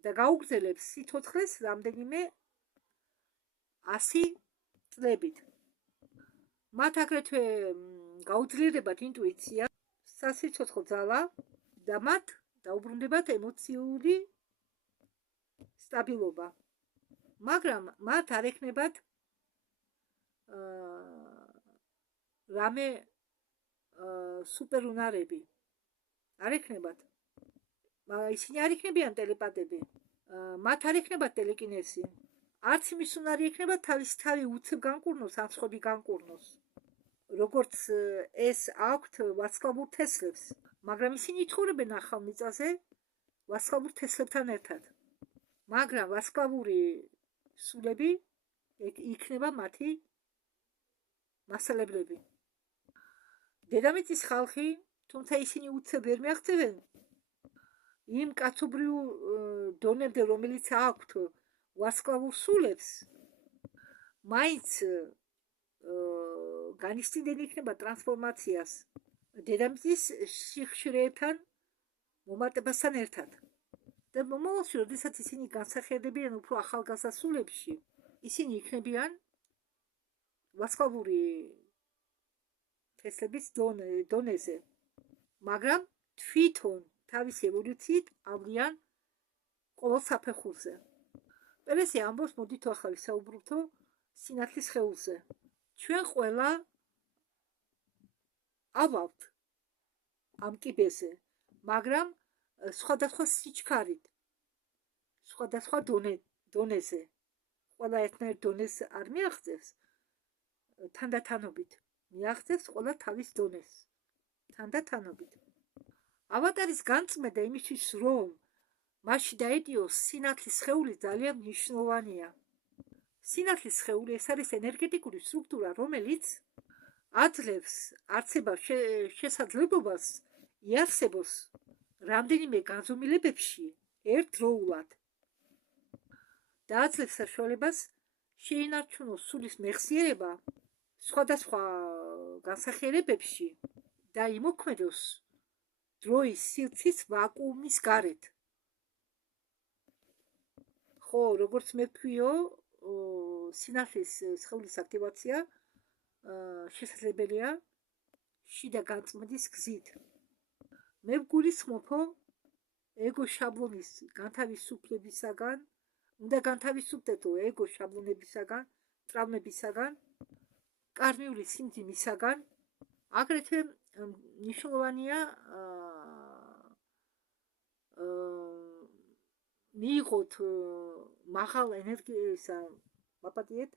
და გაუგრძელებს სიცოცხლეს რამდენიმე 100 წლებით. მათ აგრეთვე გაუძლიერებათ ინტუიცია, სასიცოცხლო ძალა და მათ დაუბრუნდებათ ემოციური სტაბილობა. მაგრამ მათ არ ექნებათ რამე სუპერუნარები. არ ექნებათ. ისინი არ იქნებიან ტელეპათები. მათ არ ექნებათ ტელეკინეზი. არც იმის უნარი ექნებათ თავის თავი უცებ განკურნოს, ან სხვები განკურნოს. როგორც ეს აქვთ ვარსკვლავურ თესლებს. მაგრამ ისინი იცხოვრებენ ახალ მიწაზე ვარსკვლავურ თესლებთან ერთად. მაგრამ ვარსკვლავური სულები იქნება მათი მასალებლები. დედამიწის ხალხი, თუმცა ისინი უცებ ვერ მიაღწევენ იმ კაცობრიულ დონემდე, რომელიც აქვთ ვარსკვლავურ სულებს, მაინც განიცდიდნენ იქნება ტრანსფორმაციას დედამიწის სიხშირეებთან მომატებასთან ერთად. და მომავალში, როდესაც ისინი განსახიერდებიან უფრო ახალგაზრდა სულებში, ისინი იქნებიან ვარსკვლავური თესლების დონეზე, მაგრამ თვითონ თავის ევოლუციითავლიან ყოველ საფეხურზე. პერესი ამბობს, მოდით ახლა ვისაუბრებთო სინათლის სხეულზე. ჩვენ ყველა ავალთ ამ კიბეზე, მაგრამ სხვადასხვა სიჩქარით, სხვადასხვა დონეზე. ყველა ერთნაირ დონეს არ მიაღწევს თანდათანობით. მიაღწევს ყველა თავის დონეს თანდათანობით. ავატარის განწმენდა იმისთვის, რომ მასში დაეტიოს სინათლის სხეული ძალიან მნიშვნელოვანია. სინათლის სხეული ეს არის ენერგეტიკული სტრუქტურა, რომელიც აძლევს არსებავს შესაძლებლობას იარსებოს რამდენიმე განზომილებებში ერთდროულად. დააძლევს საშუალებას შეინარჩუნოს სულის მეხსიერება სხვადასხვა განსახიერებებში და იმოქმედოს დროის სივრცის ვაკუუმის გარეთ. ხო, როგორც მე ვთქვიო, სინათლის სხეულის აქტივაცია შესაძლებელია შიდა განწმენდის გზით. მე ვგულისხმობო ეგო შაბლონის განთავისუფლებისაგან, უნდა განთავისუფლდეთო ეგო შაბლონებისაგან, ტრავმებისაგან, კარმიული სიმძიმისაგან, აგრეთვე მნიშვნელოვანია მიიღოთ მაღალ ენერგიისა, მაპატიეთ,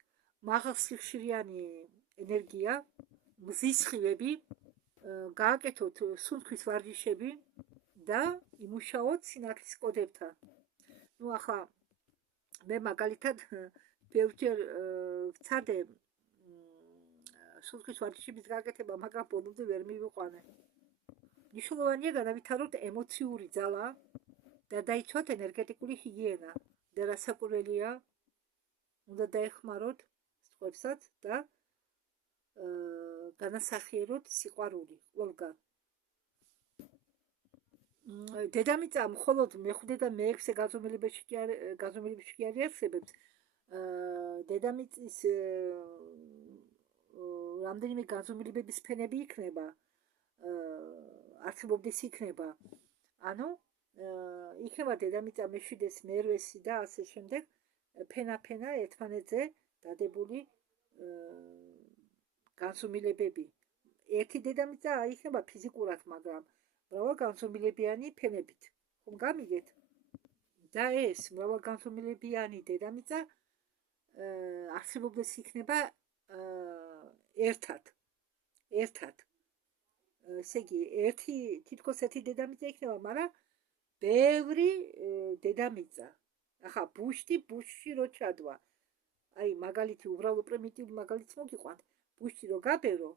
მაღალ სიხშირიანი ენერგია, მზის სხივები, გააკეთოთ სუნთქვის ვარჯიშები და იმუშაოთ სინათლის კოდებთან. ნუ ახლა მე მაგალითად ბევრჯერ ვცადე სუნთქვის ვარჯიშების გაკეთება, მაგრამ ბოლომდე ვერ მივიყვანე. მნიშვნელოვანია განავითაროთ ემოციური ძალა და დაიცვათ ენერგეტიკული ჰიგიენა. და რასაკვირველია, უნდა დაეხმაროთ სხვებსაც და განასახიეროთ სიყვარული ყველგან. დედამიწა მხოლოდ მე-5 და მე-6 გაზომილებებში კი არ იარსებებს. დედამიწის რამდენიმე განზომილებების ფენები იქნება, არსებობდეს იქნება. ანუ იქნება დედამიწა მე-7-ს, მე-8-ს და ასე შემდეგ ფენა ერთმანეთზე დადებული განზომილებები. ერთი დედამიწა იქნება ფიზიკურად, მაგრამ მრავალგანზომილებიანი ფენებით. ხომ გამიგეთ? და ეს მრავალგანზომილებიანი დედამიწა არსებობდეს იქნება ერთად. ესე იგი, თითქოს ერთი დედამიწა იქნება, მაგრამ ბევრი დედამიწა. ახლა ბუშტში რო ჩადვა. აი, მაგალითი, უბრალო პრიმიტიული მაგალითს მოგიყვანთ. ბუშტი რო გაბერო,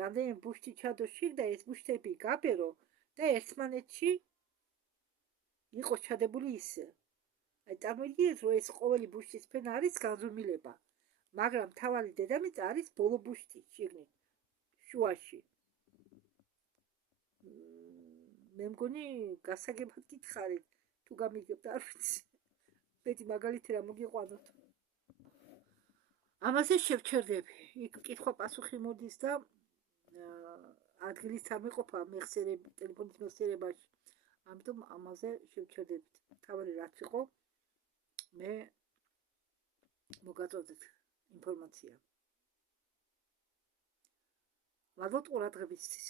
რამდენიმე ბუშტი ჩადო შიგ და ეს ბუშტები გაბერო და ერთმანეთში იყოს ჩადებული ისე. აი, წარმოიდგინეთ, რომ ეს ყოველი ბუშტის ფენა არის განზომილება, მაგრამ თავარი დედამიწა არის ბოლო ბუშტი შიგნით, შუაში. მე მგონი გასაგებად გითხარით, თუ გამიგებთ, არ ვიცი. მეტი მაგალითი რა მოგიყვანოთ. ამაზე შევჩერდები. იქ კითხვა-პასუხი მოდის და ადგილიც არ მეყოფა ტელეფონის მეხსიერებაში. ამიტომ ამაზე შევჩერდებით. თავი რაც იყო მე მოგაწოდეთ ინფორმაცია. მადლობთ ყურადღებისთვის.